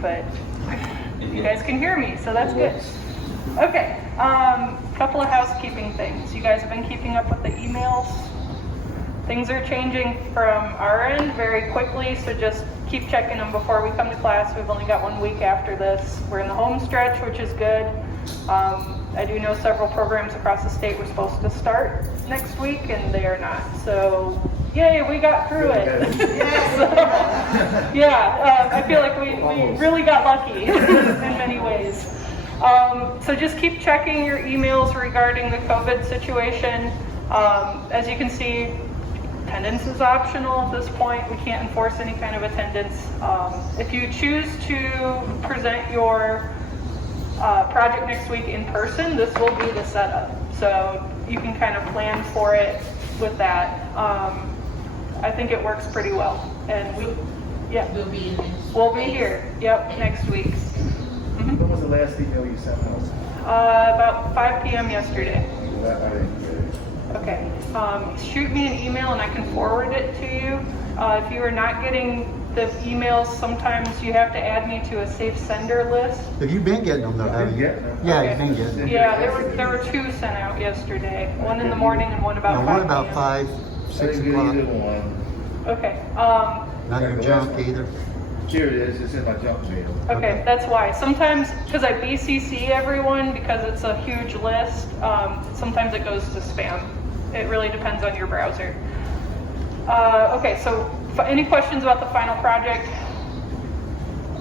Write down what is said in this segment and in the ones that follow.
but you guys can hear me, so that's good. Okay, couple of housekeeping things. You guys have been keeping up with the emails. Things are changing from our end very quickly, so just keep checking them before we come to class. We've only got 1 week after this. We're in the home stretch, which is good. I do know several programs across the state were supposed to start next week, and they are not. So, yay, we got through it. I feel like we really got lucky in many ways. So just keep checking your emails regarding the COVID situation. As you can see, attendance is optional at this point. We can't enforce any kind of attendance. If you choose to present your project next week in person, this will be the setup. So you can kind of plan for it with that. I think it works pretty well. And we'll be here. Yep, next week. When was the last email you sent out? About 5 p.m. yesterday. Okay. Shoot me an email and I can forward it to you. If you are not getting the emails, sometimes you have to add me to a safe sender list. Have you been getting them though? Have you? Yeah, you've been getting them. Yeah, there were 2 sent out yesterday. One in the morning and one about 5 one about 5, 6 o'clock. Okay. Not your junk either. Here it is. It's in my junk mail. Okay, that's why. Sometimes, because I BCC everyone, because it's a huge list, sometimes it goes to spam. It really depends on your browser. Okay, so any questions about the final project?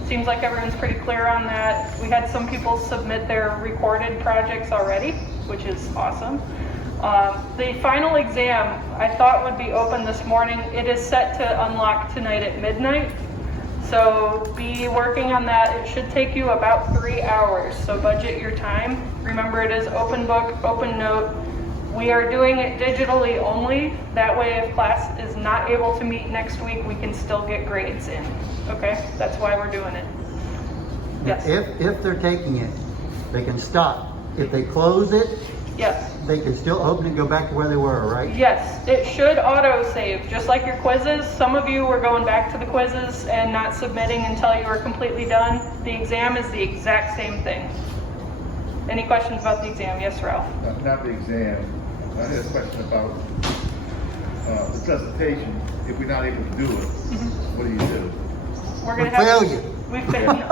Seems like everyone's pretty clear on that. We had some people submit their recorded projects already, which is awesome. The final exam I thought would be open this morning. It is set to unlock tonight at midnight. So be working on that. It should take you about 3 hours, so budget your time. Remember, it is open book, open note. We are doing it digitally only. That way, if class is not able to meet next week, we can still get grades in. Okay? That's why we're doing it. Yes? If they're taking it, they can stop. If they close it, yes, they can still open it and go back to where they were, right? Yes, it should auto-save, just like your quizzes. Some of you were going back to the quizzes and not submitting until you were completely done. The exam is the exact same thing. Any questions about the exam? Yes, Ralph? Not the exam. I had a question about the presentation. If we're not able to do it, what do you do? We're going to fail you. We've been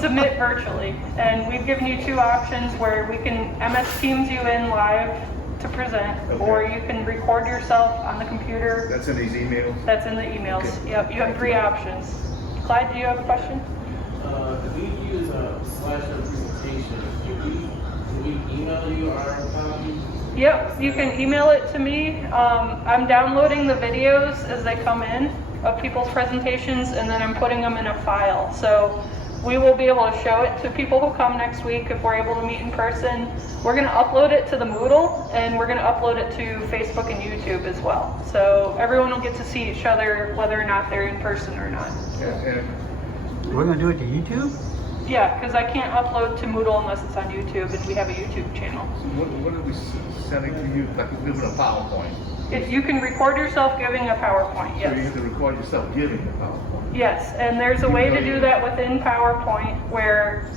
submit virtually, and we've given you 2 options where we can MS Teams you in live to present, or you can record yourself on the computer. That's in these emails? That's in the emails. Okay. Yep, you have 3 options. Clyde, do you have a question? If we use a slideshow presentation, can we email you our copy? Yep, you can email it to me. I'm downloading the videos as they come in of people's presentations, and then I'm putting them in a file. So we will be able to show it to people who come next week if we're able to meet in person. We're going to upload it to the Moodle, and we're going to upload it to Facebook and YouTube as well. So everyone will get to see each other whether or not they're in person or not. We're going to do it to YouTube? Yeah, because I can't upload to Moodle unless it's on YouTube, and we have a YouTube channel. So what are we sending to you? Like giving a PowerPoint? You can record yourself giving a PowerPoint, yes. So you have to record yourself giving a PowerPoint? Yes, and there's a way to do that within PowerPoint where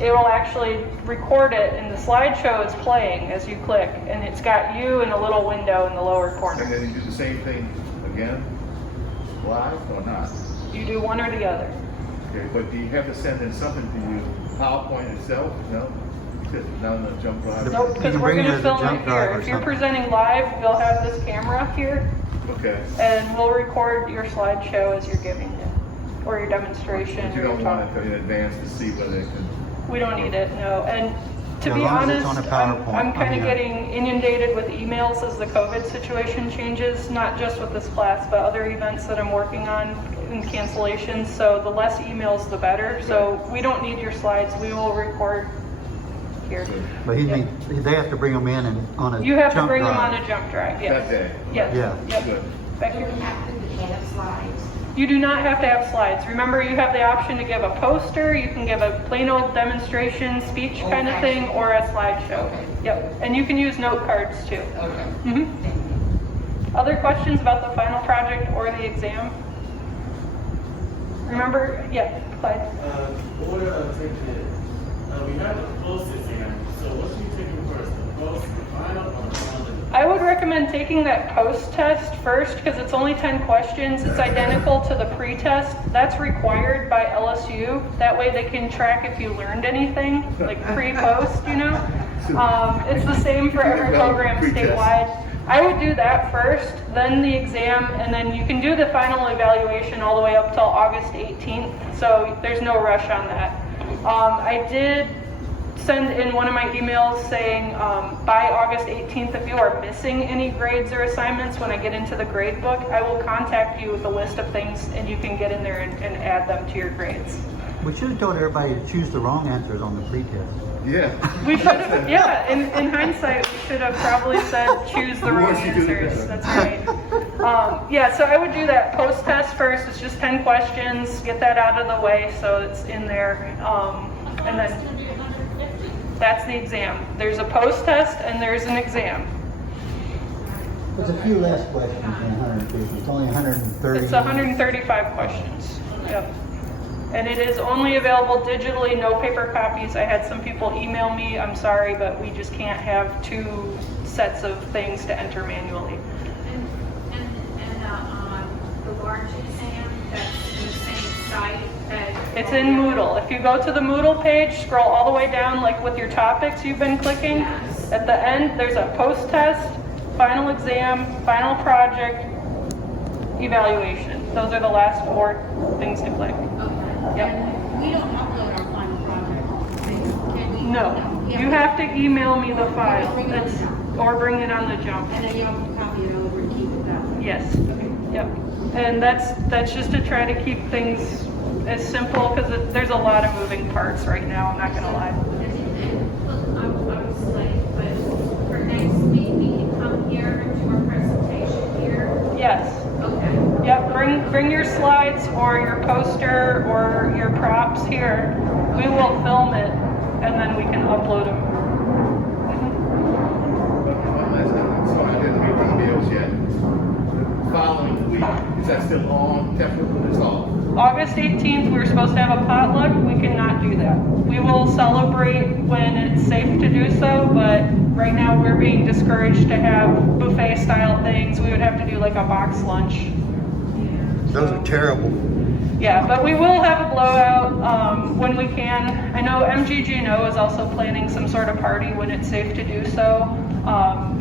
it will actually record it and the slideshow is playing as you click, and it's got you in a little window in the lower corner. And then you do the same thing again, live or not? You do one or the other. Okay, but do you have to send in something to you, PowerPoint itself? No? Because not on the jump drive? Nope, because we're going to film it here. If you're presenting live, you'll have this camera here. Okay. And we'll record your slideshow as you're giving it, or your demonstration. But you don't want it in advance to see whether it can... We don't need it, no. And to Yeah, be as long as honest, it's on a PowerPoint. I'm kind of getting inundated with emails as the COVID situation changes, not just with this class, but other events that I'm working on and cancellations. So the less emails, the better. So we don't need your slides. We will record here. But they have to bring them in and on a You have to jump bring drive. them on a jump drive, yes. That day? Yes. Yeah. Yep. Good. Back You here. don't have to have slides. You do not have to have slides. Remember, you have the option to give a poster, you can give a plain old demonstration, speech kind of thing, or a slideshow. Okay. Yep, and you can use note cards too. Okay. Other questions about the final project or the exam? Remember, yeah, Clyde. We're taking, we have the post exam, so what are you taking first, the post, the final, or the final? I would recommend taking that post test first because it's only 10 questions. It's identical to the pre-test. That's required by LSU. That way they can track if you learned anything, like pre-post, you know? It's the same for every program statewide. I would do that first, then the exam, and then you can do the final evaluation all the way up till August 18th. So there's no rush on that. I did send in one of my emails saying by August 18th, if you are missing any grades or assignments when I get into the grade book, I will contact you with a list of things and you can get in there and add them to your grades. We should have told everybody to choose the wrong answers on the pre-test. Yeah. We should have, yeah, in hindsight, we should have probably said choose the wrong answers. That's right. Yeah, so I would do that post-test first. It's just 10 questions. Get that out of the way so it's in there. And then that's the exam. There's a post-test and there's an exam. There's a few less questions than 150. It's only 130. It's 135 questions. Yep. And it is only available digitally, no paper copies. I had some people email me, I'm sorry, but we just can't have 2 sets of things to enter manually. And the large exam, that's in the same site as. It's in Moodle. If you go to the Moodle page, scroll all the way down, like with your topics you've been clicking. Yes. At the end, there's a post-test, final exam, final project, evaluation. Those are the last 4 things to click. Okay. Yep. And we don't upload our final project. Can we? No, you have to email me the file. Bring it on the That's, jump. or bring it on the jump. And then you have to copy it over and keep it that way. Yes. Yep. And that's just to try to keep things as simple because there's a lot of moving parts right now. I'm not gonna lie. And look, I was late, but for next week, we can come here and do our presentation here. Yes. Okay. Yep. Bring your slides or your poster or your props here. We will film it and then we can upload them. One last thing. So I didn't read the emails yet. The following week, is that still on temporary? It's off. August 18th, we were supposed to have a potluck. We cannot do that. We will celebrate when it's safe to do so, but right now we're being discouraged to have buffet style things. We would have to do like a box lunch. Those are terrible. Yeah, but we will have a blowout when we can. I know MGGNO is also planning some sort of party when it's safe to do so,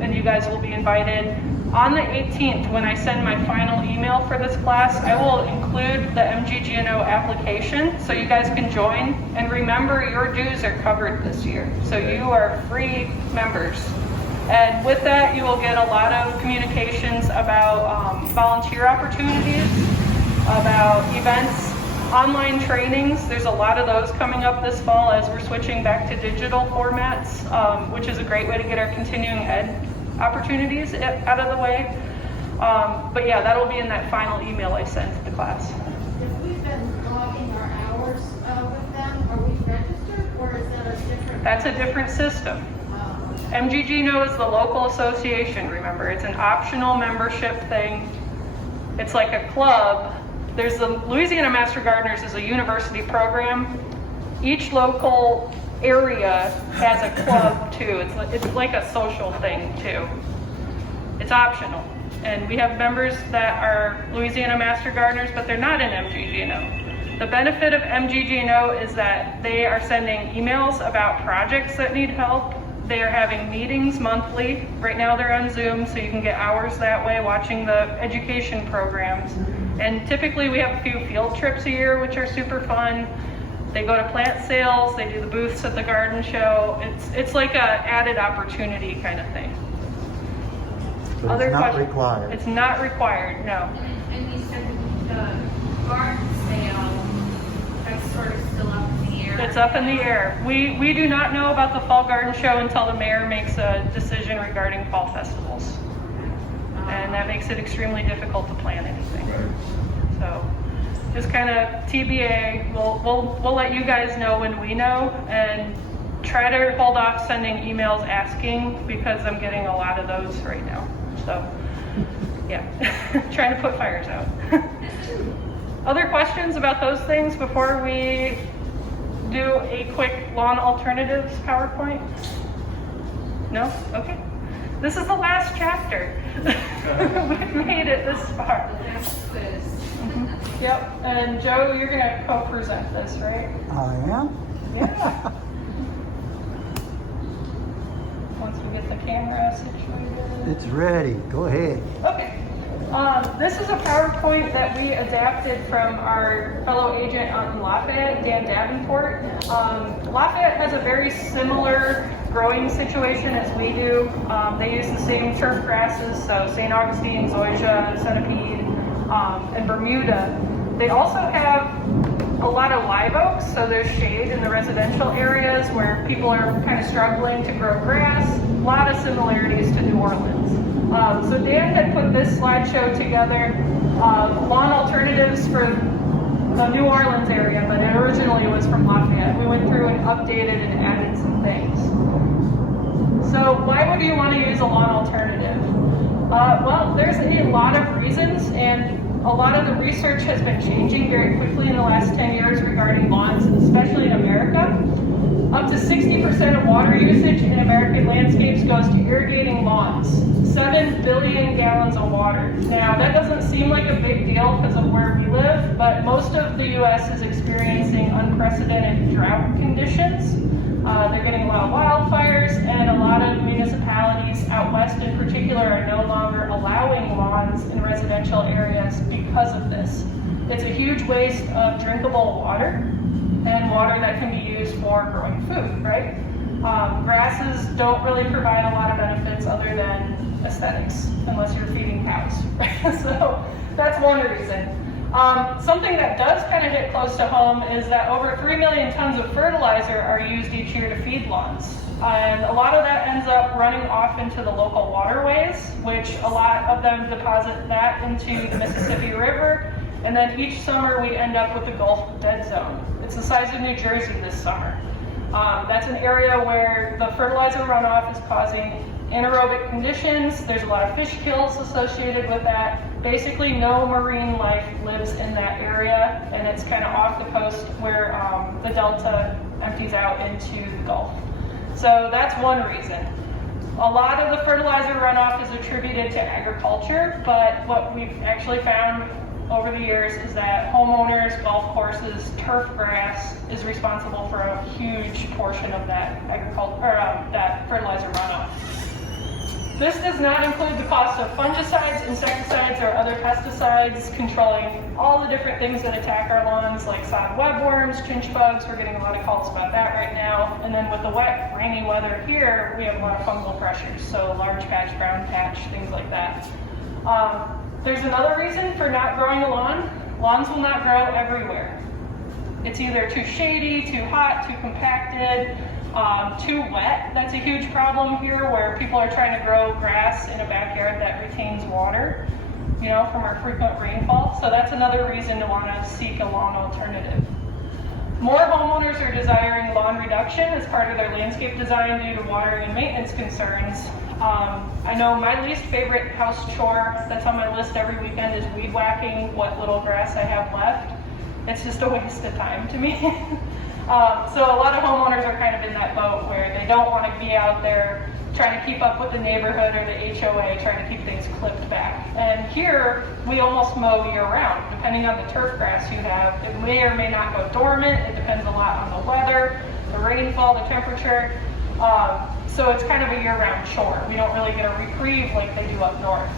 and you guys will be invited. On the 18th, when I send my final email for this class, I will include the MGGNO application so you guys can join. And remember, your dues are covered this year, so you are free members. And with that, you will get a lot of communications about volunteer opportunities, about events, online trainings. There's a lot of those coming up this fall as we're switching back to digital formats, which is a great way to get our continuing ed opportunities out of the way. But yeah, that'll be in that final email I sent to the class. If we've been logging our hours with them, are we registered or is that a different? That's a different system. MGGNO is the local association, remember. It's an optional membership thing. It's like a club. There's the Louisiana Master Gardeners is a university program. Each local area has a club too. It's like a social thing too. It's optional. And we have members that are Louisiana Master Gardeners, but they're not in MGGNO. The benefit of MGGNO is that they are sending emails about projects that need help. They are having meetings monthly. Right now they're on Zoom, so you can get hours that way watching the education programs. And typically we have a few field trips a year, which are super fun. They go to plant sales, they do the booths at the garden show. It's like a added opportunity kind of thing. But it's not required. It's not required, no. And you said the garden sale, that's sort of still up in the air. It's up in the air. We do not know about the fall garden show until the mayor makes a decision regarding fall festivals. And that makes it extremely difficult to plan anything. So just kind of TBA, we'll let you guys know when we know, and try to hold off sending emails asking because I'm getting a lot of those right now. So yeah, trying to put fires out. Other questions about those things before we do a quick lawn alternatives PowerPoint? No? Okay. This is the last chapter. We've made it this far. Yep. And Joe, you're going to co-present this, right? I am. Yeah. Once we get the camera situated. It's ready. Go ahead. Okay. This is a PowerPoint that we adapted from our fellow agent out in Lafayette, Dan Davenport. Lafayette has a very similar growing situation as we do. They use the same turf grasses, so St. Augustine, zoysia, centipede, and Bermuda. They also have a lot of live oaks, so there's shade in the residential areas where people are kind of struggling to grow grass. A lot of similarities to New Orleans. So Dan had put this slideshow together, lawn alternatives for the New Orleans area, but it originally was from Lafayette. We went through and updated and added some things. So why would you want to use a lawn alternative? Well, there's a lot of reasons, and a lot of the research has been changing very quickly in the last 10 years regarding lawns, especially in America. Up to 60% of water usage in American landscapes goes to irrigating lawns. 7 billion gallons of water. Now, that doesn't seem like a big deal because of where we live, but most of the U.S. is experiencing unprecedented drought conditions. They're getting a lot of wildfires, and a lot of municipalities out west in particular are no longer allowing lawns in residential areas because of this. It's a huge waste of drinkable water and water that can be used for growing food, right? Grasses don't really provide a lot of benefits other than aesthetics, unless you're feeding cows. So that's one reason. Something that does kind of hit close to home is that over 3 million tons of fertilizer are used each year to feed lawns. And a lot of that ends up running off into the local waterways, which a lot of them deposit that into the Mississippi River. And then each summer we end up with the Gulf Dead Zone. It's the size of New Jersey this summer. That's an area where the fertilizer runoff is causing anaerobic conditions. There's a lot of fish kills associated with that. Basically, no marine life lives in that area, and it's kind of off the coast where the delta empties out into the Gulf. So that's one reason. A lot of the fertilizer runoff is attributed to agriculture, but what we've actually found over the years is that homeowners, golf courses, Turfgrass is responsible for a huge portion of that that fertilizer runoff. This does not include the cost of fungicides, insecticides, or other pesticides, controlling all the different things that attack our lawns, like sod webworms, chinch bugs. We're getting a lot of calls about that right now. And then with the wet, rainy weather here, we have a lot of fungal pressures, so large patch, brown patch, things like that. There's another reason for not growing a lawn. Lawns will not grow everywhere. It's either too shady, too hot, too compacted, too wet. That's a huge problem here where people are trying to grow grass in a backyard that retains water, you know, from our frequent rainfall. So that's another reason to want to seek a lawn alternative. More homeowners are desiring lawn reduction as part of their landscape design due to watering and maintenance concerns. I know my least favorite house chore that's on my list every weekend is weed whacking what little grass I have left. It's just a waste of time to me. So a lot of homeowners are kind of in that boat where they don't want to be out there trying to keep up with the neighborhood or the HOA, trying to keep things clipped back. And here, we almost mow year round. Depending on the turf grass you have, it may or may not go dormant. It depends a lot on the weather, the rainfall, the temperature. So it's kind of a year-round chore. We don't really get a reprieve like they do up north.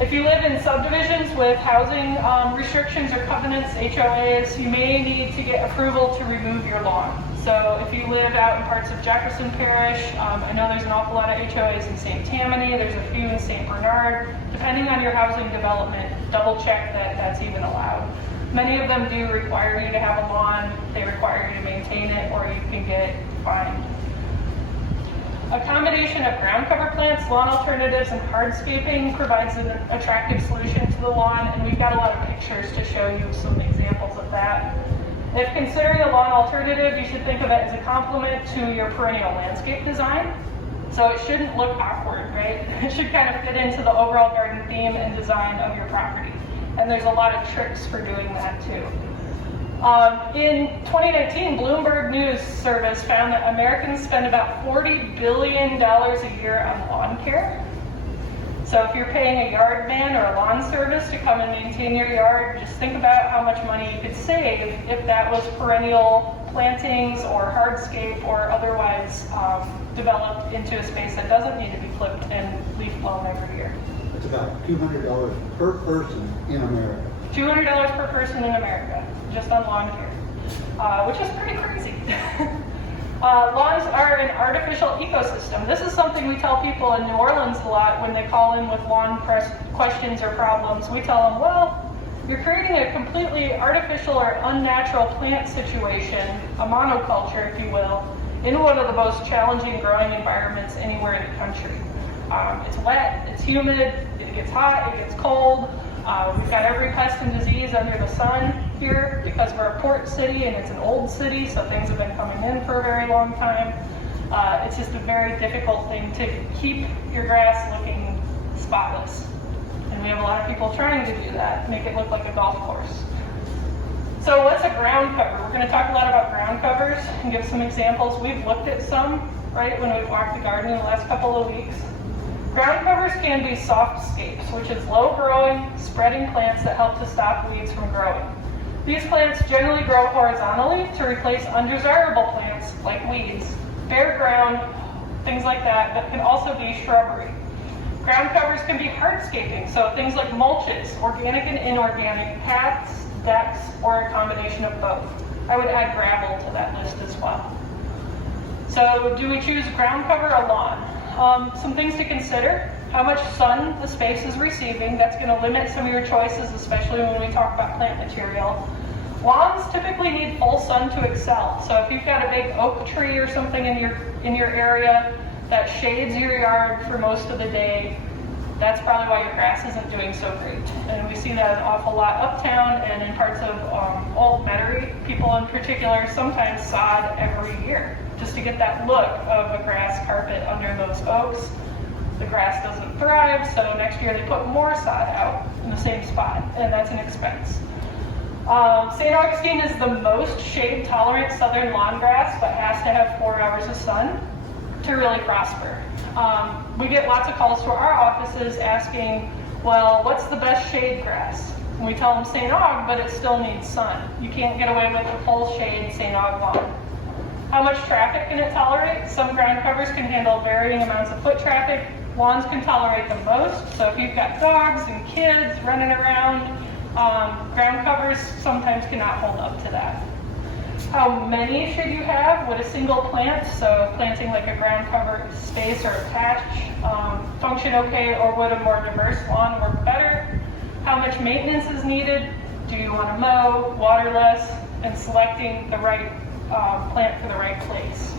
If you live in subdivisions with housing restrictions or covenants, HOAs, you may need to get approval to remove your lawn. So if you live out in parts of Jefferson Parish, I know there's an awful lot of HOAs in St. Tammany, there's a few in St. Bernard. Depending on your housing development, double check that that's even allowed. Many of them do require you to have a lawn, they require you to maintain it, or you can get fined. A combination of ground cover plants, lawn alternatives, and hardscaping provides an attractive solution to the lawn, and we've got a lot of pictures to show you some examples of that. If considering a lawn alternative, you should think of it as a complement to your perennial landscape design. So it shouldn't look awkward, right? It should kind of fit into the overall garden theme and design of your property. And there's a lot of tricks for doing that too. In 2019, Bloomberg News Service found that Americans spend about $40 billion a year on lawn care. So if you're paying a yard man or a lawn service to come and maintain your yard, just think about how much money you could save if that was perennial plantings or hardscape or otherwise developed into a space that doesn't need to be clipped and leaf blown every year. It's about $200 per person in America. $200 per person in America, just on lawn care, which is pretty crazy. Lawns are an artificial ecosystem. This is something we tell people in New Orleans a lot when they call in with lawn questions or problems. We tell them, well, you're creating a completely artificial or unnatural plant situation, a monoculture, if you will, in one of the most challenging growing environments anywhere in the country. It's wet, it's humid, it gets hot, it gets cold. We've got every pest and disease under the sun here because we're a port city and it's an old city, so things have been coming in for a very long time. It's just a very difficult thing to keep your grass looking spotless. And we have a lot of people trying to do that, make it look like a golf course. So what's a ground cover? We're going to talk a lot about ground covers and give some examples. We've looked at some, right, when we've walked the garden in the last couple of weeks. Ground covers can be softscapes, which is low-growing, spreading plants that help to stop weeds from growing. These plants generally grow horizontally to replace undesirable plants like weeds, bare ground, things like that, that can also be shrubbery. Ground covers can be hardscaping, so things like mulches, organic and inorganic, paths, decks, or a combination of both. I would add gravel to that list as well. So do we choose ground cover or lawn? Some things to consider: how much sun the space is receiving. That's going to limit some of your choices, especially when we talk about plant material. Lawns typically need full sun to excel. So if you've got a big oak tree or something in your area that shades your yard for most of the day, that's probably why your grass isn't doing so great. And we see that an awful lot uptown and in parts of Old Metairie. People in particular sometimes sod every year just to get that look of a grass carpet under those oaks. The grass doesn't thrive, so next year they put more sod out in the same spot, and that's an expense. St. Augustine is the most shade-tolerant southern lawn grass, but has to have 4 hours of sun to really prosper. We get lots of calls to our offices asking, well, what's the best shade grass? And we tell them St. Aug, but it still needs sun. You can't get away with a full shade St. Aug lawn. How much traffic can it tolerate? Some ground covers can handle varying amounts of foot traffic. Lawns can tolerate the most. So if you've got dogs and kids running around, ground covers sometimes cannot hold up to that. How many should you have? Would a single plant, so planting like a ground cover space or a patch, function okay, or would a more diverse lawn work better? How much maintenance is needed? Do you want to mow, water less, and selecting the right plant for the right place?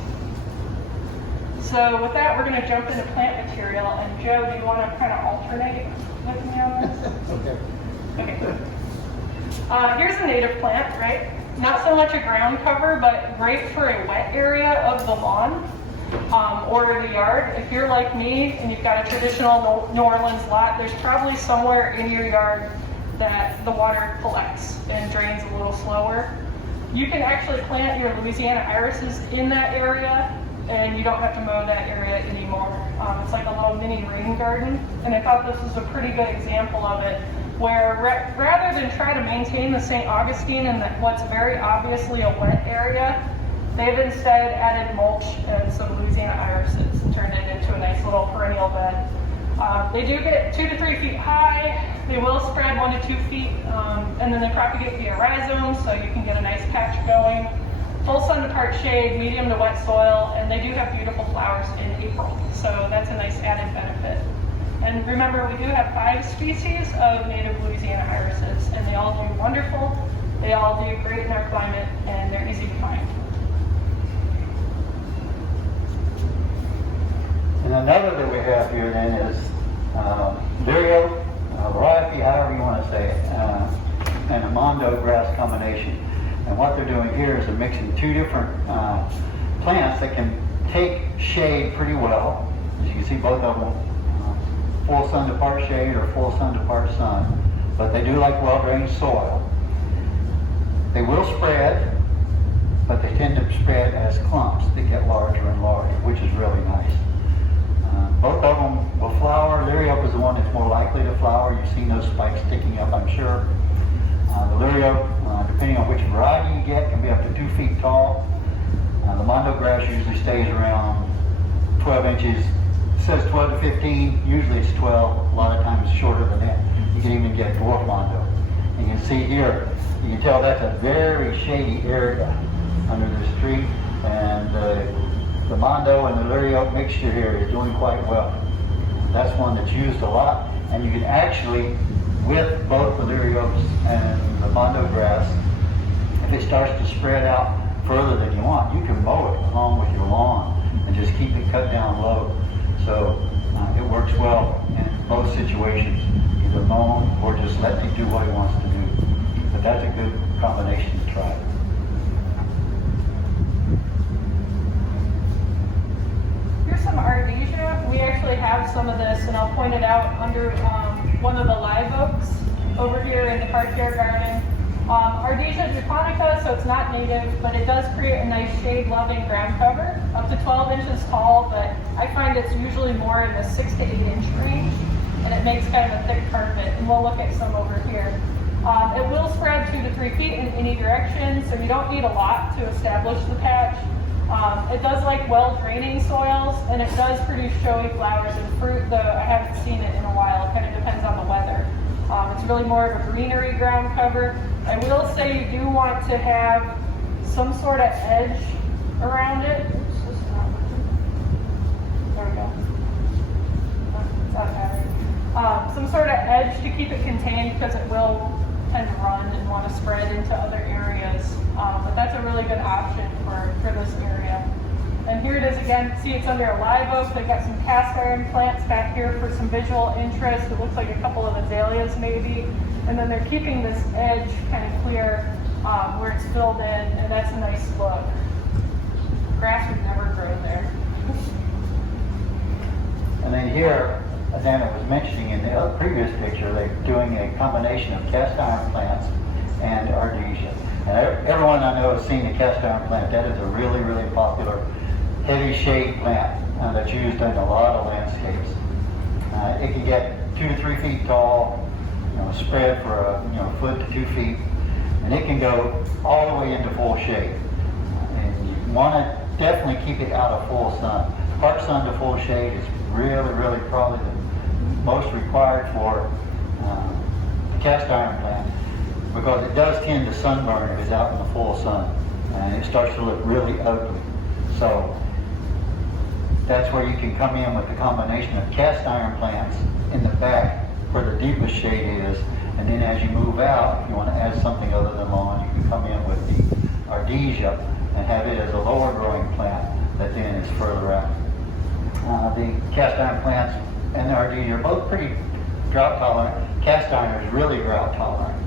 So with that, we're going to jump into plant material. And Joe, do you want to kind of alternate with me on this? Okay. Okay. Here's a native plant, right? Not so much a ground cover, but great for a wet area of the lawn or the yard. If you're like me and you've got a traditional New Orleans lot, there's probably somewhere in your yard that the water collects and drains a little slower. You can actually plant your Louisiana irises in that area, and you don't have to mow that area anymore. It's like a little mini rain garden, and I thought this was a pretty good example of it, where rather than try to maintain the St. Augustine in what's very obviously a wet area, they've instead added mulch and some Louisiana irises and turned it into a nice little perennial bed. They do get 2 to 3 feet high. They will spread 1 to 2 feet, and then they propagate via rhizomes, so you can get a nice patch going. Full sun to part shade, medium to wet soil, and they do have beautiful flowers in April, so that's a nice added benefit. And remember, we do have 5 species of native Louisiana irises, and they all do wonderful. They all do great in our climate, and they're easy to find. And another that we have here then is Vireo, variety, however you want to say it, and a Mondo grass combination. And what they're doing here is they're mixing 2 different plants that can take shade pretty well. As you can see, both of them, full sun to part shade or full sun to part sun. but they do like well-drained soil. They will spread, but they tend to spread as clumps that get larger and larger, which is really nice. Both of them will flower. Liriope is the one that's more likely to flower. You've seen those spikes sticking up, I'm sure. The liriope, depending on which variety you get, can be up to 2 feet tall. The mondo grass usually stays around 12 inches. It says 12 to 15. Usually it's 12. A lot of times it's shorter than that. You can even get dwarf mondo. And you can see here, you can tell that's a very shady area under this tree. And the mondo and the liriope mixture here is doing quite well. That's one that's used a lot. And you can actually, with both the liriopes and the mondo grass, if it starts to spread out further than you want, you can mow it along with your lawn and just keep it cut down low. So it works well in both situations, either mown or just let him do what he wants to do. But that's a good combination to try. Here's some ardesia. We actually have some of this, and I'll point it out under one of the live oaks over here in the Parkdale Garden. Ardesia japonica, so it's not native, but it does create a nice shade-loving ground cover, up to 12 inches tall, but I find it's usually more in the 6 to 8 inch range, and it makes kind of a thick carpet, and we'll look at some over here. It will spread 2 to 3 feet in any direction, so you don't need a lot to establish the patch. It does like well-draining soils, and it does produce showy flowers and fruit, though I haven't seen it in a while. It kind of depends on the weather. It's really more of a greenery ground cover. I will say you do want to have some sort of edge around it. Oops, this is not working. There we go. It's not mattering. Some sort of edge to keep it contained, because it will tend to run and want to spread into other areas. But that's a really good option for this area. And here it is again. See, it's under a live oak. They've got some cast iron plants back here for some visual interest. It looks like a couple of azaleas maybe. And then they're keeping this edge kind of clear where it's filled in, and that's a nice look. Grass would never grow there. And then here, as Anna was mentioning in the previous picture, they're doing a combination of cast iron plants and ardesia. And everyone I know has seen the cast iron plant. That is a really, really popular heavy shade plant that's used in a lot of landscapes. It can get 2 to 3 feet tall, spread for a foot to 2 feet, and it can go all the way into full shade. And you want to definitely keep it out of full sun. Part sun to full shade is really, really probably the most required for the cast iron plant, because it does tend to sunburn if it's out in the full sun, and it starts to look really ugly. So that's where you can come in with the combination of cast iron plants in the back where the deepest shade is, and then as you move out, if you want to add something other than lawn, you can come in with the ardesia and have it as a lower growing plant that then is further out. The cast iron plants and the ardesia are both pretty drought tolerant. Cast iron is really drought tolerant,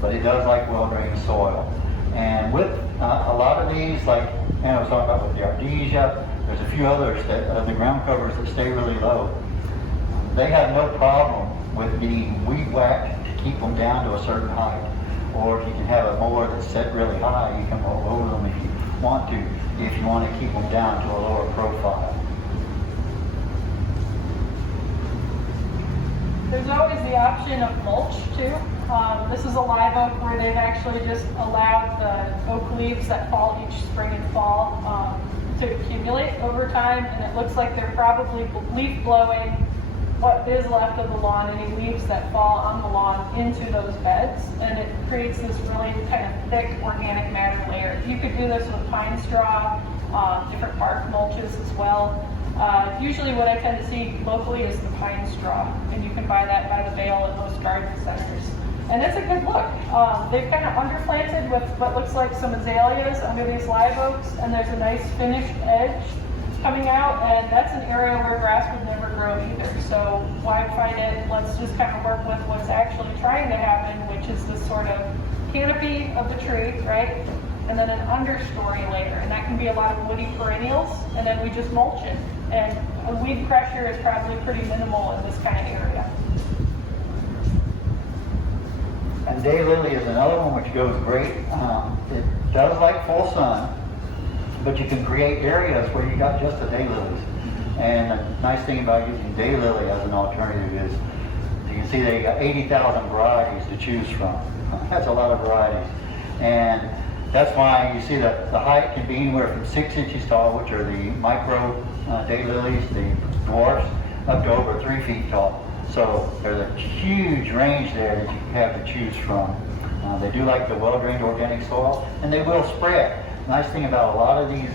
but it does like well-drained soil. And with a lot of these, like Anna was talking about with the ardesia, there's a few others that the ground covers that stay really low. They have no problem with being weed whacked to keep them down to a certain height. Or if you can have a mower that's set really high, you can mow over them if you want to keep them down to a lower profile. There's always the option of mulch too. This is a live oak where they've actually just allowed the oak leaves that fall each spring and fall to accumulate over time, and it looks like they're probably leaf blowing what is left of the lawn, any leaves that fall on the lawn, into those beds, and it creates this really kind of thick organic matter layer. You could do this with pine straw, different bark mulches as well. Usually what I tend to see locally is the pine straw, and you can buy that by the bale at most garden centers. And it's a good look. They've kind of underplanted with what looks like some azaleas under these live oaks, and there's a nice finished edge coming out, and that's an area where grass would never grow either. So why fight it? Let's just kind of work with what's actually trying to happen, which is this sort of canopy of the tree, right? And then an understory layer, and that can be a lot of woody perennials, and then we just mulch it. And a weed pressure is probably pretty minimal in this kind of area. And daylily is another one which goes great. It does like full sun, but you can create areas where you got just the daylilies. And the nice thing about using daylily as an alternative is you can see they got 80,000 varieties to choose from. That's a lot of varieties. And that's why you see that the height can be anywhere from 6 inches tall, which are the micro daylilies, the dwarfs, up to over 3 feet tall. So there's a huge range there that you have to choose from. They do like the well-drained organic soil, and they will spread. Nice thing about a lot of these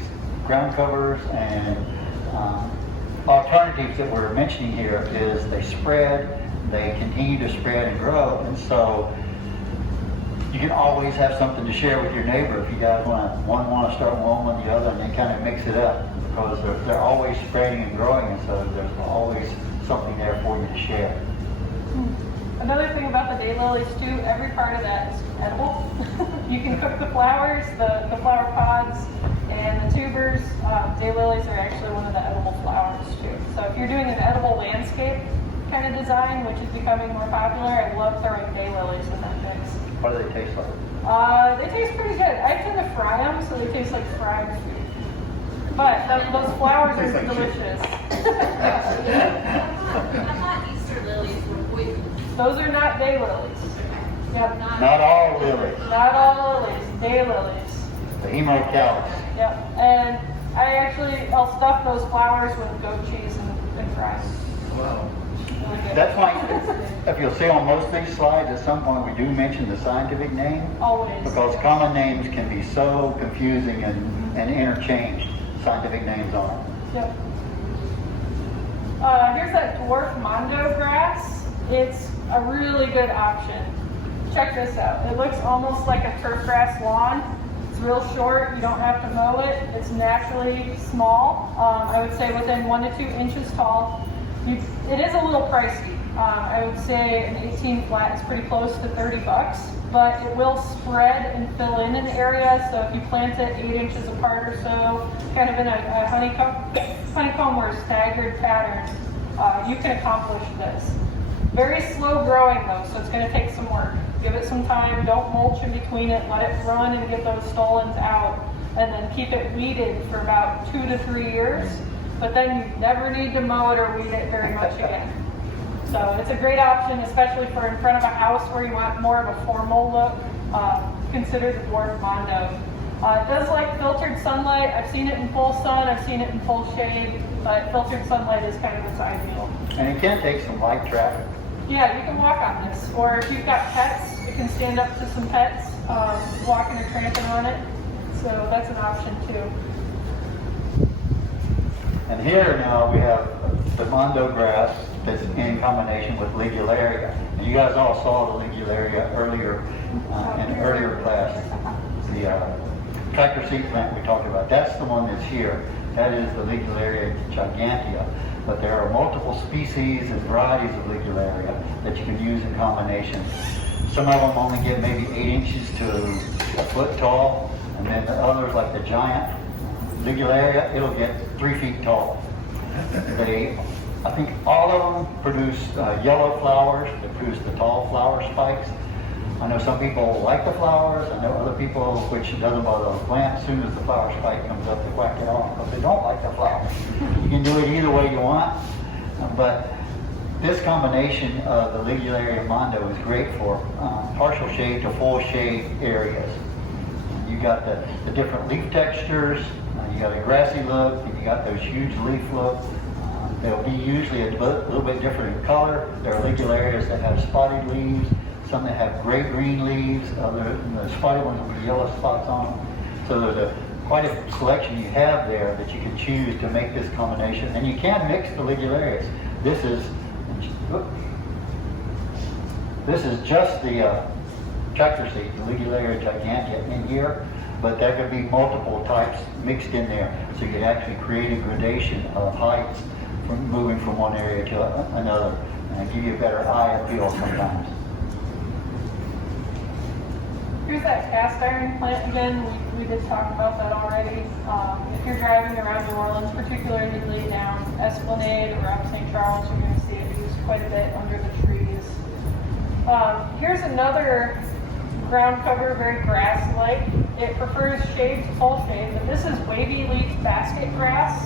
ground covers and alternatives that we're mentioning here is they spread, they continue to spread and grow, and so you can always have something to share with your neighbor if you guys want to start one with the other, and then kind of mix it up, because they're always spreading and growing, and so there's always something there for you to share. Another thing about the daylilies too, every part of that is edible. You can cook the flowers, the flower pods, and the tubers. Daylilies are actually one of the edible flowers too. So if you're doing an edible landscape kind of design, which is becoming more popular, I love throwing daylilies in that mix. What do they taste like? They taste pretty good. I tend to fry them, so they taste like fried food. But those flowers are Tastes like delicious. I thought Easter lilies were poisonous. Those are not daylilies. Yep. Not all lilies. Not all lilies, daylilies. The hemocalyx. Yep. And I'll stuff those flowers with goat cheese and fries. Wow. Really good. That's why, if you'll see on most of these slides, at some point we do mention the scientific name, Always. because common names can be so confusing and interchanged, scientific names on them. Yep. Here's that dwarf mondo grass. It's a really good option. Check this out. It looks almost like a turfgrass lawn. It's real short. You don't have to mow it. It's naturally small. I would say within 1 to 2 inches tall. It is a little pricey. I would say an 18 flat is pretty close to $30, but it will spread and fill in an area. So if you plant it 8 inches apart or so, kind of in a honeycomb or staggered pattern, you can accomplish this. Very slow growing though, so it's going to take some work. Give it some time. Don't mulch in between it. Let it run and get those stolons out, and then keep it weeded for about 2 to 3 years. But then you never need to mow it or weed it very much again. So it's a great option, especially for in front of a house where you want more of a formal look. Consider the dwarf mondo. It does like filtered sunlight. I've seen it in full sun, I've seen it in full shade, but filtered sunlight is kind of its ideal. And it can take some light traffic. Yeah, you can walk on this, or if you've got pets, it can stand up to some pets, walking or tramping on it. So that's an option too. And here now we have the mondo grass that's in combination with ligularia. And you guys all saw the ligularia earlier in an earlier class. The tractor seed plant we talked about, that's the one that's here. That is the Ligularia gigantea. But there are multiple species and varieties of Ligularia that you can use in combination. Some of them only get maybe 8 inches to a foot tall, and then the others, like the giant Ligularia, it'll get 3 feet tall. I think all of them produce yellow flowers. They produce the tall flower spikes. I know some people like the flowers. I know other people, which doesn't bother the plant. As soon as the flower spike comes up, they whack it off because they don't like the flowers. You can do it either way you want, but this combination of the Ligularia mondo is great for partial shade to full shade areas. You got the different leaf textures. You got a grassy look, and you got those huge leaf look. They'll be usually a little bit different in color. There are Ligularias that have spotted leaves, some that have gray-green leaves, the spotted ones with yellow spots on them. So there's quite a selection you have there that you can choose to make this combination. And you can mix the Ligularias. This is just the tractor seed, the Ligularia gigantea in here, but there could be multiple types mixed in there. So you can actually create a gradation of heights from moving from one area to another, and give you a better eye appeal sometimes. Here's that cast iron plant again. We did talk about that already. If you're driving around New Orleans, particularly down Esplanade or up St. Charles, you're going to see it used quite a bit under the trees. Here's another ground cover, very grass-like. It prefers shade to full shade, but this is wavy leaf basket grass.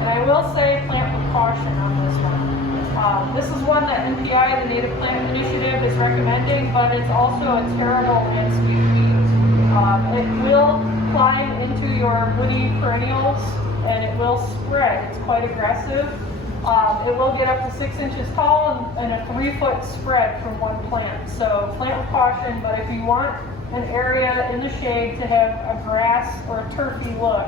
And I will say plant with caution on this one. This is one that NPI, the Native Plant Initiative, is recommending, but it's also a terrible landscape weed. It will climb into your woody perennials and it will spread. It's quite aggressive. It will get up to 6 inches tall and a 3-foot spread from one plant. So plant with caution, but if you want an area in the shade to have a grass or a turfy look,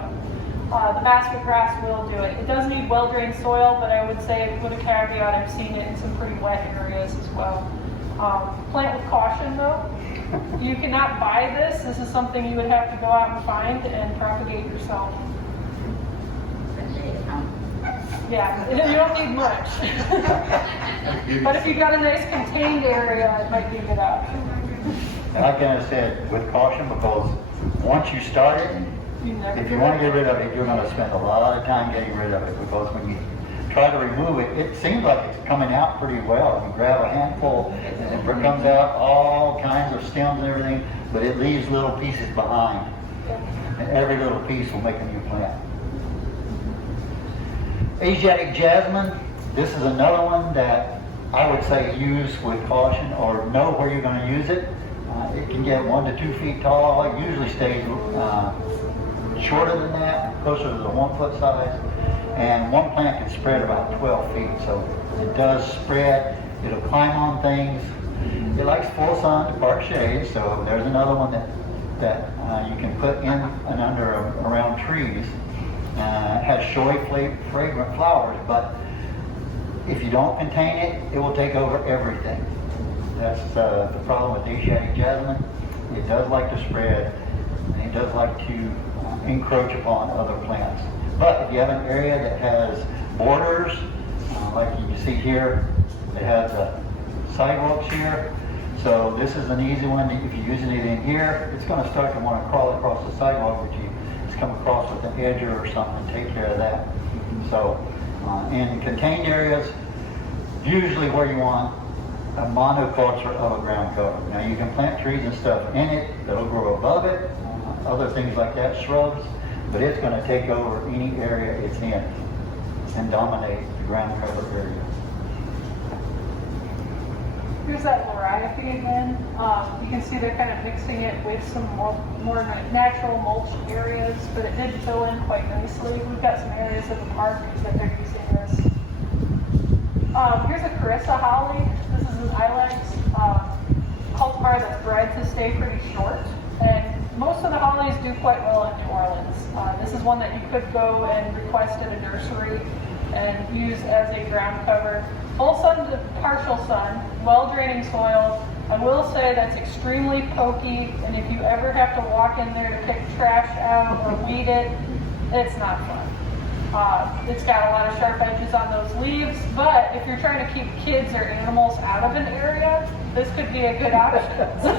the basket grass will do it. It does need well-drained soil, but I would say with a caveat, I've seen it in some pretty wet areas as well. Plant with caution though. You cannot buy this. This is something you would have to go out and find and propagate yourself. Yeah, you don't need much. But if you've got a nice contained area, it might be a good option. Like I said, with caution, because once you start it, if you want to get rid of it, you're going to spend a lot of time getting rid of it, because when you try to remove it, it seems like it's coming out pretty well. You grab a handful and it comes out all kinds of stems and everything, but it leaves little pieces behind. And every little piece will make a new plant. Asiatic jasmine, this is another one that I would say use with caution, or know where you're going to use it. It can get 1 to 2 feet tall. It usually stays shorter than that, closer to the 1 foot size. And one plant can spread about 12 feet, so it does spread. It'll climb on things. It likes full sun to part shade, so there's another one that you can put in and under around trees. It has showy, fragrant flowers, but if you don't contain it, it will take over everything. That's the problem with Asiatic jasmine. It does like to spread, and it does like to encroach upon other plants. But if you have an area that has borders, like you see here, it has sidewalks here. So this is an easy one. If you're using it in here, it's going to start to want to crawl across the sidewalk, but you just come across with an edger or something and take care of that. So in contained areas, usually where you want a monoculture of a ground cover. Now you can plant trees and stuff in it that'll grow above it, other things like that, shrubs, but it's going to take over any area it's in and dominate the ground cover area. Here's that variety again. You can see they're kind of mixing it with some more natural mulch areas, but it did fill in quite nicely. We've got some areas of the park that they're using this. Here's a Carissa holly. This is an ilex cultivar that's bred to stay pretty short. And most of the hollies do quite well in New Orleans. This is one that you could go and request at a nursery and use as a ground cover. Full sun to partial sun, well-draining soil. I will say that's extremely pokey, and if you ever have to walk in there to pick trash out or weed it, it's not fun. It's got a lot of sharp edges on those leaves, but if you're trying to keep kids or animals out of an area, this could be a good option. So,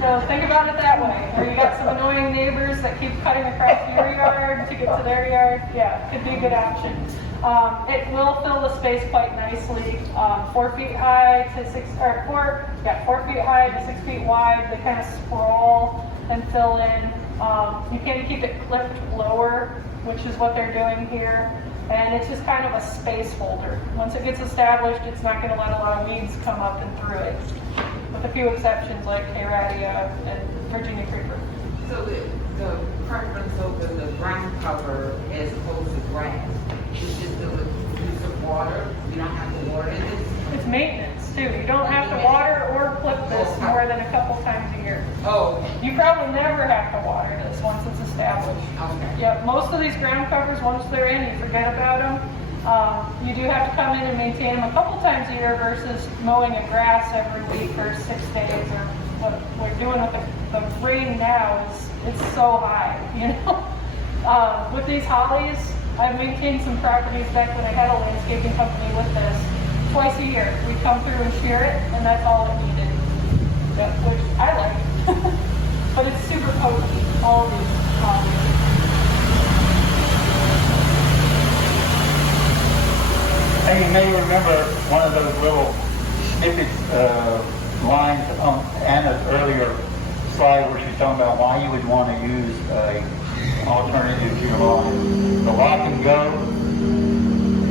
so think about it that way. Or you got some annoying neighbors that keep cutting across your yard to get to their yard. Yeah, it could be a good option. It will fill the space quite nicely. 4 feet high to 4 feet high to 6 feet wide. They kind of sprawl and fill in. You can keep it clipped lower, which is what they're doing here. And it's just kind of a space holder. Once it gets established, it's not going to let a lot of weeds come up and through it, with a few exceptions like Aradia and Virginia creeper. So the preference over the ground cover as opposed to grass, is just the use of water. You don't have to water this. It's maintenance too. You don't have to water or clip this more than a couple times a year. Oh, You probably never have to water this once it's established. okay. Yep, most of these ground covers, once they're in, you forget about them. You do have to come in and maintain them a couple times a year versus mowing a grass every week or 6 days, or what we're doing with the rain now is it's so high, you know. With these hollies, I've maintained some properties back when I had a landscaping company with this. Twice a year, we come through and shear it, and that's all it needed. Yep, which I like. But it's super potent, all of these hollies. And you may remember one of those little snippet lines on Anna's earlier slide where she's talking about why you would want to use an alternative to your lawn. The lock and go.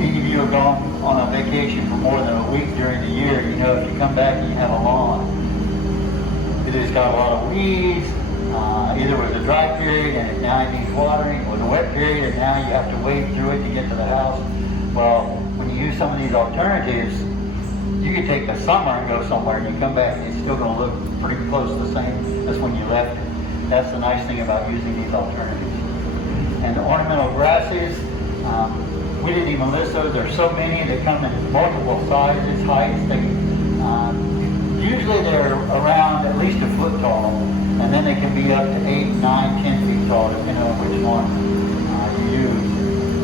Any of you are gone on a vacation for more than a week during the year, you know if you come back and you have a lawn, it has got a lot of weeds, either it was a dry period and now it needs watering, or the wet period and now you have to wade through it to get to the house. Well, when you use some of these alternatives, you can take the summer and go somewhere and you come back and it's still going to look pretty close to the same as when you left it. That's the nice thing about using these alternatives. And the ornamental grasses, we didn't even list those. There's so many that come in multiple sizes, heights. Usually they're around at least a foot tall, and then they can be up to 8, 9, 10 feet tall, depending on which one you use.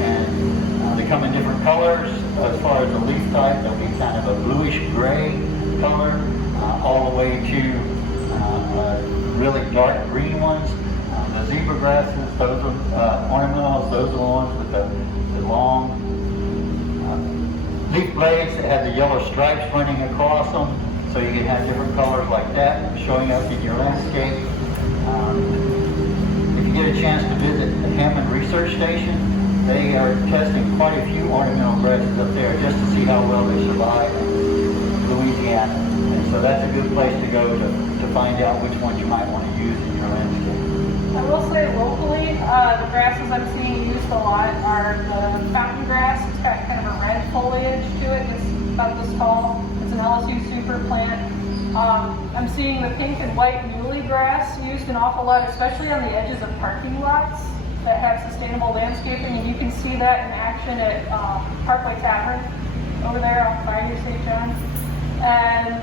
And they come in different colors. As far as the leaf type, they'll be kind of a bluish gray color, all the way to really dark green ones. The zebra grasses, those are ornamentals. Those are the ones with the long leaf blades that have the yellow stripes running across them, so you can have different colors like that showing up in your landscape. If you get a chance to visit the Hammond Research Station, they are testing quite a few ornamental grasses up there just to see how well they survive in Louisiana. And so that's a good place to go to find out which ones you might want to use in your landscape. I will say locally, the grasses I'm seeing used a lot are the fountain grass. It's got kind of a red foliage to it. It's about this tall. It's an LSU super plant. I'm seeing the pink and white muley grass used an awful lot, especially on the edges of parking lots that have sustainable landscaping. And you can see that in action at Parkway Tavern over there on Friday, St. John. And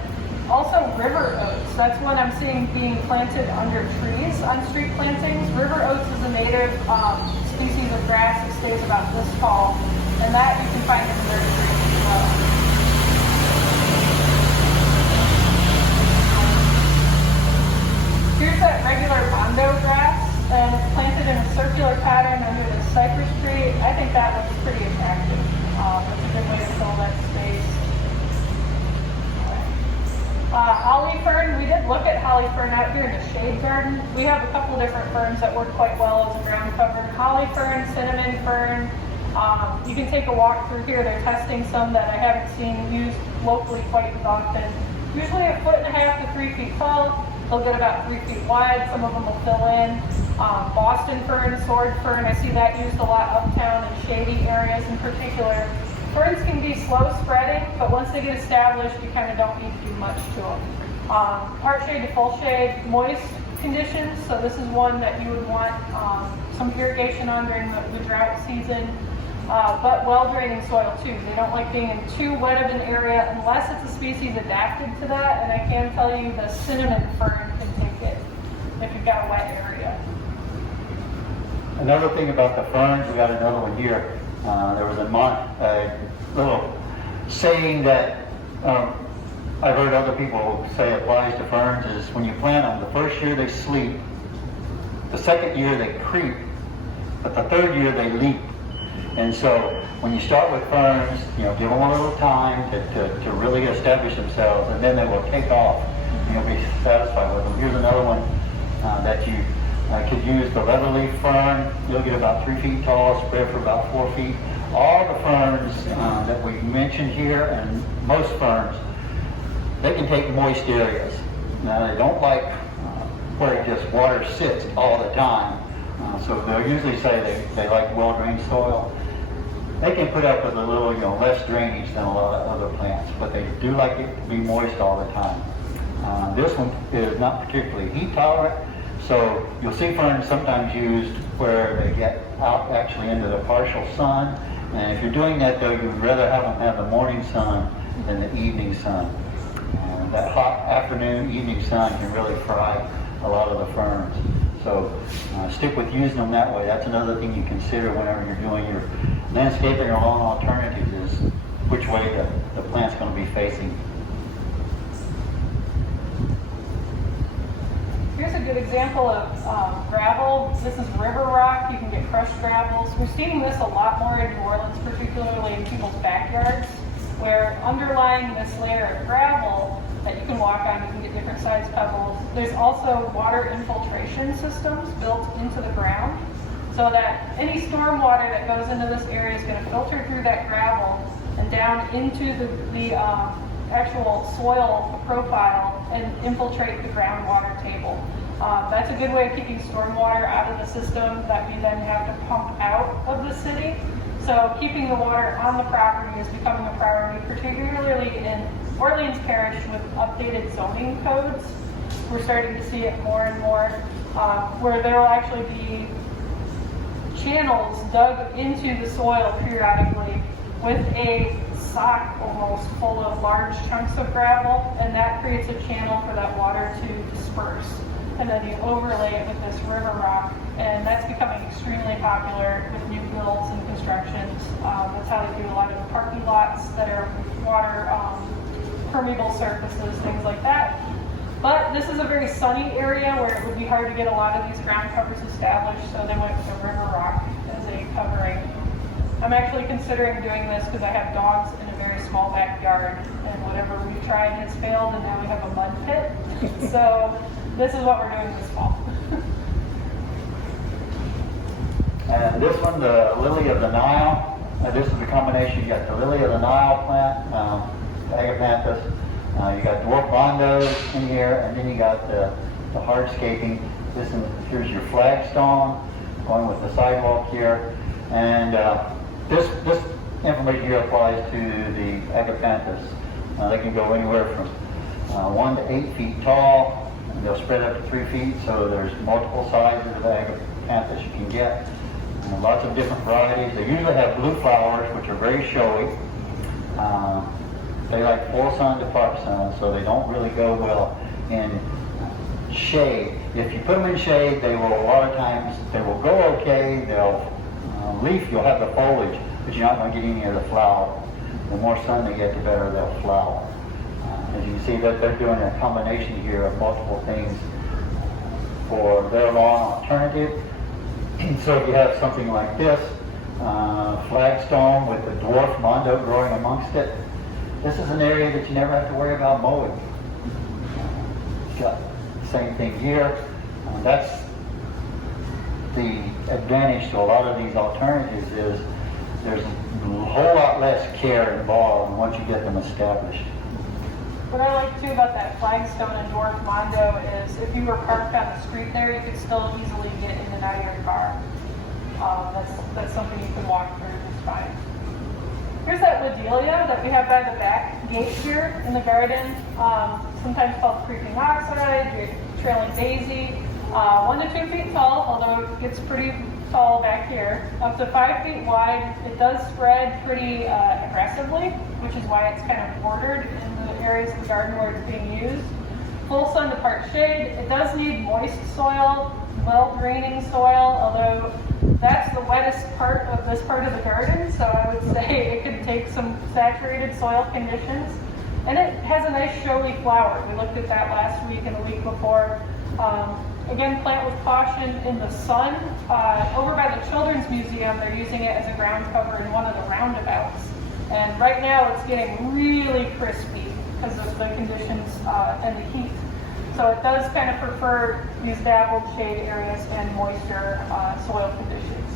also river oats. That's one I'm seeing being planted under trees on street plantings. River oats is a native species of grass that stays about this tall, and that you can find in nurseries as well. Here's that regular mondo grass, and it's planted in a circular pattern under the cypress tree. I think that looks pretty attractive. It's a good way to fill that space. Holly fern, we did look at holly fern out here in the shade garden. We have a couple different ferns that work quite well as a ground cover. Holly fern, cinnamon fern. You can take a walk through here. They're testing some that I haven't seen used locally quite as often. Usually 1.5 to 3 feet tall. They'll get about 3 feet wide. Some of them will fill in. Boston fern, sword fern, I see that used a lot uptown in shady areas in particular. Ferns can be slow spreading, but once they get established, you kind of don't need to do much to them. Part shade to full shade, moist conditions. So this is one that you would want some irrigation on during the drought season, but well-draining soil too. They don't like being in too wet of an area unless it's a species adapted to that. And I can tell you the cinnamon fern can take it if you've got a wet area. Another thing about the ferns, we got another one here. There was a little saying that I've heard other people say applies to ferns is when you plant them, the first year they sleep, the second year they creep, but the third year they leap. And so when you start with ferns, you know, give them a little time to really establish themselves, and then they will take off and you'll be satisfied with them. Here's another one that you could use, the leatherleaf fern. You'll get about 3 feet tall, spread for about 4 feet. All the ferns that we mentioned here, and most ferns, they can take moist areas. Now they don't like where just water sits all the time. So they'll usually say they like well-drained soil. They can put up with a little, less drainage than a lot of other plants, but they do like it to be moist all the time. This one is not particularly heat tolerant. So you'll see ferns sometimes used where they get out actually into the partial sun. And if you're doing that though, you'd rather have them have the morning sun than the evening sun. And that hot afternoon, evening sun can really fry a lot of the ferns. So stick with using them that way. That's another thing you consider whenever you're doing your landscaping or lawn alternatives is which way the plant's going to be facing. Here's a good example of gravel. This is river rock. You can get crushed gravels. We're seeing this a lot more in New Orleans, particularly in people's backyards. where underlying this layer of gravel that you can walk on, you can get different size pebbles. There's also water infiltration systems built into the ground, so that any storm water that goes into this area is going to filter through that gravel and down into the actual soil profile and infiltrate the groundwater table. That's a good way of keeping stormwater out of the system that we then have to pump out of the city. So keeping the water on the property is becoming a priority, particularly in Orleans Parish with updated zoning codes. We're starting to see it more and more, where there will actually be channels dug into the soil periodically with a sock almost full of large chunks of gravel, and that creates a channel for that water to disperse. And then you overlay it with this river rock, and that's becoming extremely popular with new builds and constructions. That's how they do a lot of the parking lots that are water permeable surfaces, things like that. But this is a very sunny area where it would be hard to get a lot of these ground covers established, so they went with the river rock as a covering. I'm actually considering doing this because I have dogs in a very small backyard, and whatever we've tried has failed, and now we have a mud pit. So this is what we're doing this fall. And this one, the lily of the Nile, this is a combination. You got the lily of the Nile plant, agapanthus. You got dwarf bondos in here, and then you got the hardscaping. Here's your flagstone going with the sidewalk here, and this information here applies to the agapanthus. They can go anywhere from 1 to 8 feet tall. And they'll spread up to 3 feet, so there's multiple sizes of agapanthus you can get. And lots of different varieties. They usually have blue flowers, which are very showy. They like full sun to part sun, so they don't really go well in shade. If you put them in shade, they will, a lot of times, they will go okay. They'll leaf, you'll have the foliage, but you're not going to get any of the flower. The more sun they get, the better they'll flower. As you can see, that they're doing a combination here of multiple things for their lawn alternative. So if you have something like this, flagstone with the dwarf mondo growing amongst it, this is an area that you never have to worry about mowing. Got the same thing here. That's the advantage to a lot of these alternatives is there's a whole lot less care involved once you get them established. What I like too about that flagstone and dwarf mondo is if you were parked on the street there, you could still easily get in and out of your car. That's something you can walk through just fine. Here's that lodelia that we have by the back gate here in the garden, sometimes called creeping oxide, trailing daisy, 1 to 2 feet tall, although it gets pretty tall back here, up to 5 feet wide. It does spread pretty aggressively, which is why it's kind of bordered in the areas of the garden where it's being used. Full sun to part shade. It does need moist soil, well-draining soil, although that's the wettest part of this part of the garden, so I would say it could take some saturated soil conditions. And it has a nice showy flower. We looked at that last week and the week before. Again, plant with caution in the sun. Over by the Children's Museum, they're using it as a ground cover in one of the roundabouts. And right now it's getting really crispy because of the conditions and the heat. So it does kind of prefer these dappled shade areas and moisture soil conditions.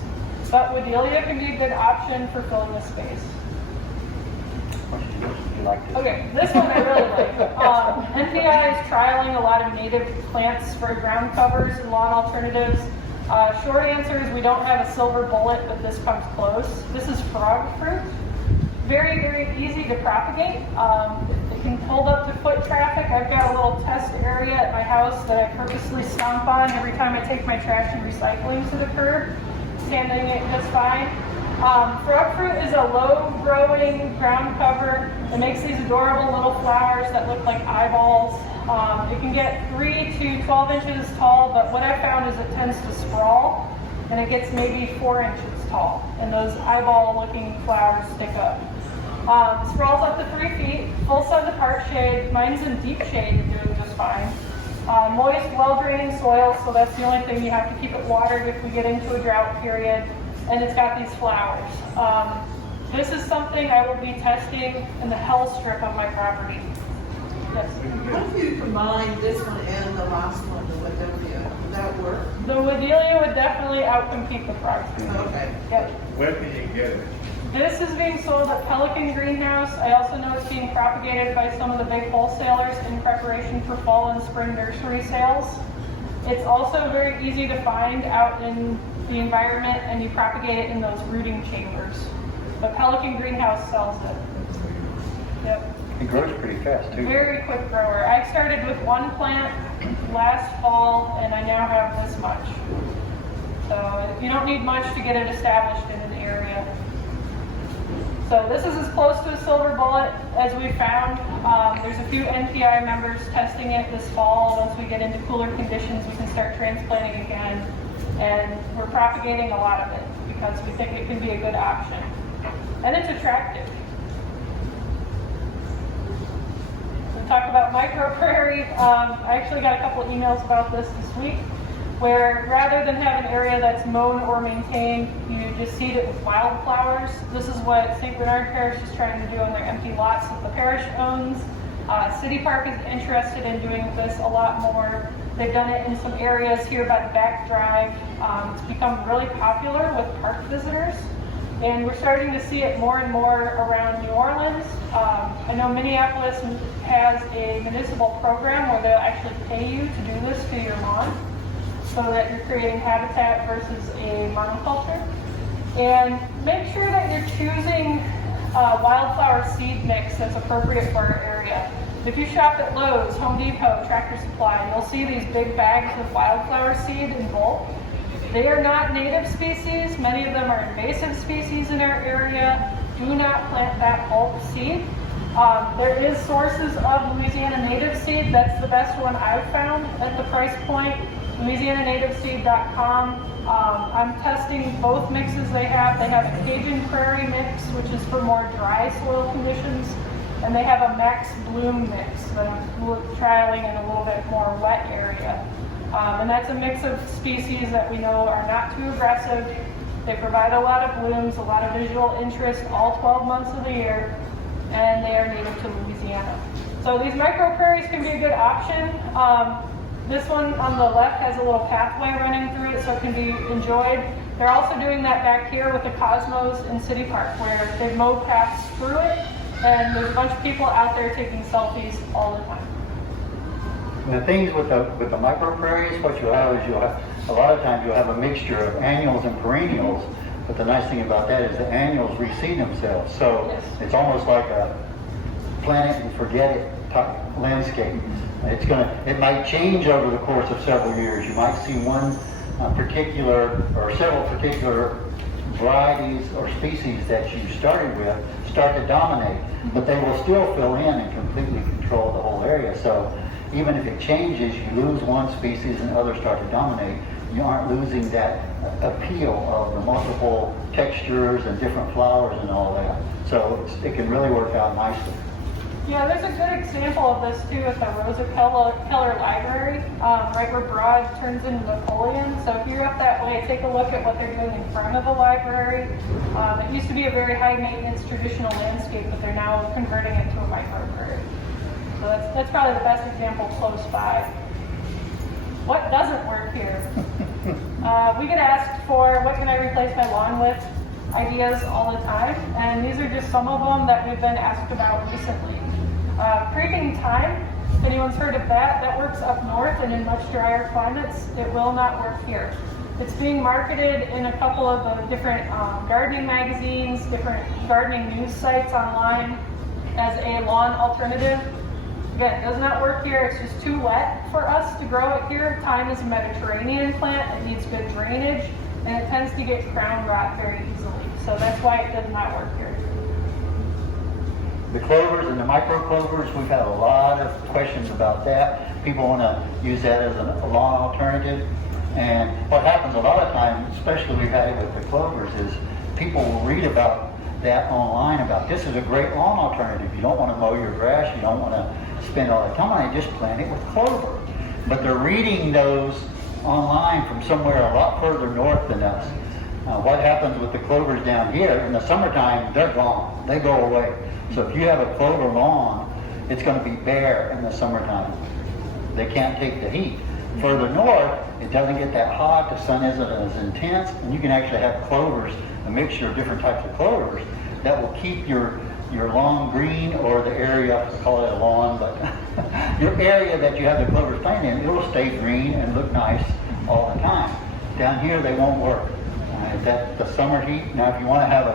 But Woodillia can be a good option for filling the space. Okay, this one I really like. NPI is trialing a lot of native plants for ground covers and lawn alternatives. Short answer is we don't have a silver bullet, but this comes close. This is frog fruit. Very, very easy to propagate. It can hold up to foot traffic. I've got a little test area at my house that I purposely stomp on every time I take my trash and recycling to the curb, handling it just fine. Frog fruit is a low-growing ground cover. It makes these adorable little flowers that look like eyeballs. It can get 3 to 12 inches tall, but what I found is it tends to sprawl, and it gets maybe 4 inches tall, and those eyeball-looking flowers stick up. Sprawls up to 3 feet, full sun to part shade. Mine's in deep shade and doing just fine. Moist, well-draining soil, so that's the only thing. You have to keep it watered if we get into a drought period. And it's got these flowers. This is something I will be testing in the hell strip of my property. Yes. What if you combine this one and the last one, the Wadelia? Would that work? The Wadelia would definitely outcompete the price. Okay. Yep. Where can you get it? This is being sold at Pelican Greenhouse. I also know it's being propagated by some of the big wholesalers in preparation for fall and spring nursery sales. It's also very easy to find out in the environment, and you propagate it in those rooting chambers. But Pelican Greenhouse sells it. Yep. It grows pretty fast too. Very quick grower. I started with one plant last fall, and I now have this much. So you don't need much to get it established in an area. So this is as close to a silver bullet as we found. There's a few NPI members testing it this fall. Once we get into cooler conditions, we can start transplanting again. And we're propagating a lot of it because we think it can be a good option. And it's attractive. So talk about micro prairie. I actually got a couple of emails about this week, where rather than have an area that's mown or maintained, you just seed it with wildflowers. This is what St. Bernard Parish is trying to do on their empty lots that the parish owns. City Park is interested in doing this a lot more. They've done it in some areas here by the back drive. It's become really popular with park visitors. And we're starting to see it more and more around New Orleans. I know Minneapolis has a municipal program where they'll actually pay you to do this to your lawn, so that you're creating habitat versus a monoculture. And make sure that you're choosing a wildflower seed mix that's appropriate for our area. If you shop at Lowe's, Home Depot, Tractor Supply, you'll see these big bags of wildflower seed in bulk. They are not native species. Many of them are invasive species in our area. Do not plant that bulk seed. There is sources of Louisiana native seed. That's the best one I've found at the price point. LouisianaNativeSeed.com. I'm testing both mixes they have. They have a Cajun Prairie mix, which is for more dry soil conditions, and they have a Max Bloom mix that I'm trialing in a little bit more wet area. And that's a mix of species that we know are not too aggressive. They provide a lot of blooms, a lot of visual interest all 12 months of the year, and they are native to Louisiana. So these micro prairies can be a good option. This one on the left has a little pathway running through it, so it can be enjoyed. They're also doing that back here with the Cosmos in City Park, where they mow paths through it, and there's a bunch of people out there taking selfies all the time. And the things with the micro prairies, what you'll have is a lot of times you'll have a mixture of annuals and perennials. But the nice thing about that is the annuals reseed themselves, so Yes. it's almost like a plant it and forget it type landscape. It might change over the course of several years. You might see one particular or several particular varieties or species that you started with start to dominate, but they will still fill in and completely control the whole area. So even if it changes, you lose one species and others start to dominate, you aren't losing that appeal of the multiple textures and different flowers and all that. So it can really work out nicely. Yeah, there's a good example of this too at the Rosa Keller Library, right where Broad turns into Napoleon. So if you're up that way, take a look at what they're doing in front of the library. It used to be a very high maintenance traditional landscape, but they're now converting it to a micrograde. So that's probably the best example close by. What doesn't work here? We get asked for what can I replace my lawn with ideas all the time, and these are just some of them that we've been asked about recently. Creeping thyme, if anyone's heard of that, that works up north and in much drier climates. It will not work here. It's being marketed in a couple of the different gardening magazines, different gardening news sites online as a lawn alternative. Again, it does not work here. It's just too wet for us to grow it here. Thyme is a Mediterranean plant. It needs good drainage, and it tends to get crown rot very easily. So that's why it does not work here. The clovers and the micro clovers, we've had a lot of questions about that. People want to use that as a lawn alternative. And what happens a lot of times, especially we've had it with the clovers, is people will read about that online about this is a great lawn alternative. You don't want to mow your grass, you don't want to spend all the time, just plant it with clover. But they're reading those online from somewhere a lot further north than us. What happens with the clovers down here, in the summertime, they're gone. They go away. So if you have a clover lawn, it's going to be bare in the summertime. They can't take the heat. Further north, it doesn't get that hot, the sun isn't as intense, and you can actually have clovers, a mixture of different types of clovers, that will keep your lawn green, or the area, I call it a lawn, but your area that you have the clovers planted in, it will stay green and look nice all the time. Down here, they won't work. That's the summer heat. Now, if you want to have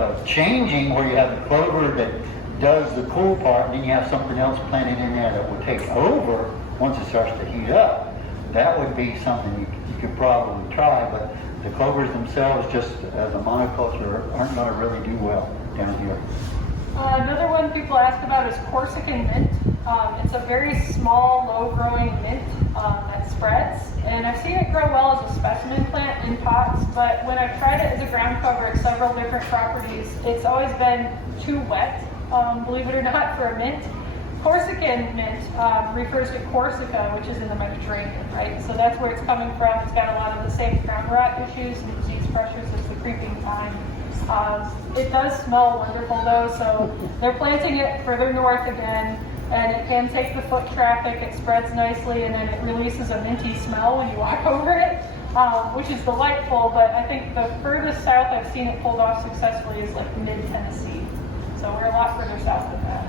a changing where you have the clover that does the cool part, and then you have something else planted in there that will take over once it starts to heat up, that would be something you could probably try, but the clovers themselves, just as a monoculture, aren't going to really do well down here. Another one people ask about is Corsican mint. It's a very small, low-growing mint that spreads, and I've seen it grow well as a specimen plant in pots, but when I've tried it as a ground cover at several different properties, it's always been too wet, believe it or not, for a mint. Corsican mint refers to Corsica, which is in the Mediterranean, right? So that's where it's coming from. It's got a lot of the same ground rot issues and disease pressures as the creeping thyme. It does smell wonderful though, so they're planting it further north again, and it can take the foot traffic. It spreads nicely, and then it releases a minty smell when you walk over it, which is delightful, but I think the furthest south I've seen it pulled off successfully is like mid-Tennessee. So we're a lot further south than that.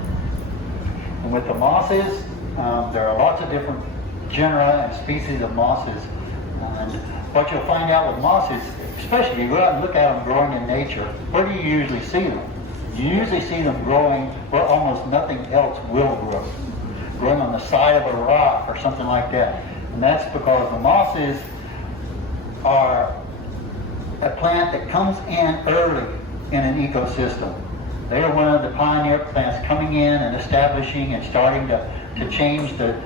And with the mosses, there are lots of different genera and species of mosses. And what you'll find out with mosses, especially if you go out and look at them growing in nature, where do you usually see them? You usually see them growing where almost nothing else will grow. Growing on the side of a rock or something like that. And that's because the mosses are a plant that comes in early in an ecosystem. They are one of the pioneer plants coming in and establishing and starting to change the,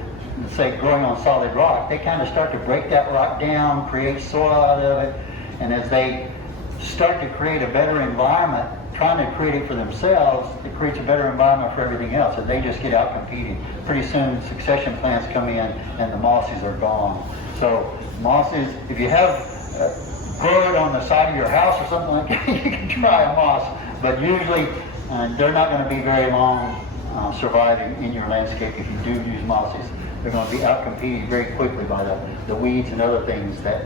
say, growing on solid rock. They kind of start to break that rock down, create soil out of it, and as they start to create a better environment, trying to create it for themselves, it creates a better environment for everything else, and they just get out competing. Pretty soon, succession plants come in, and the mosses are gone. So mosses, if you have grow it on the side of your house or something like that, you can try a moss, but usually they're not going to be very long surviving in your landscape if you do use mosses. They're going to be outcompeted very quickly by the weeds and other things that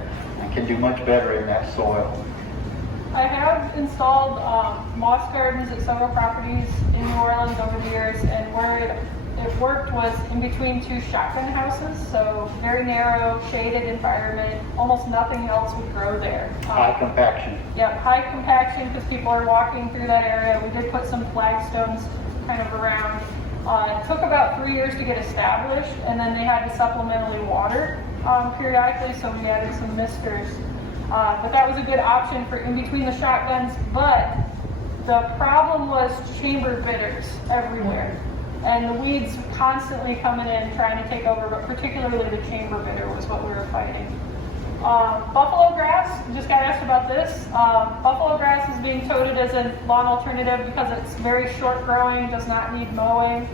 can do much better in that soil. I have installed moss gardens at several properties in New Orleans over the years, and where it worked was in between two shotgun houses, so very narrow, shaded environment. Almost nothing else would grow there. High compaction. Yep, high compaction because people are walking through that area. We did put some flagstones kind of around. It took about 3 years to get established, and then they had to supplementally water periodically, so we added some misters. But that was a good option for in between the shotguns, but the problem was chamber bitters everywhere. And the weeds constantly coming in, trying to take over, but particularly the chamber bitter was what we were fighting. Buffalo grass, just got asked about this. Buffalo grass is being touted as a lawn alternative because it's very short growing, does not need mowing.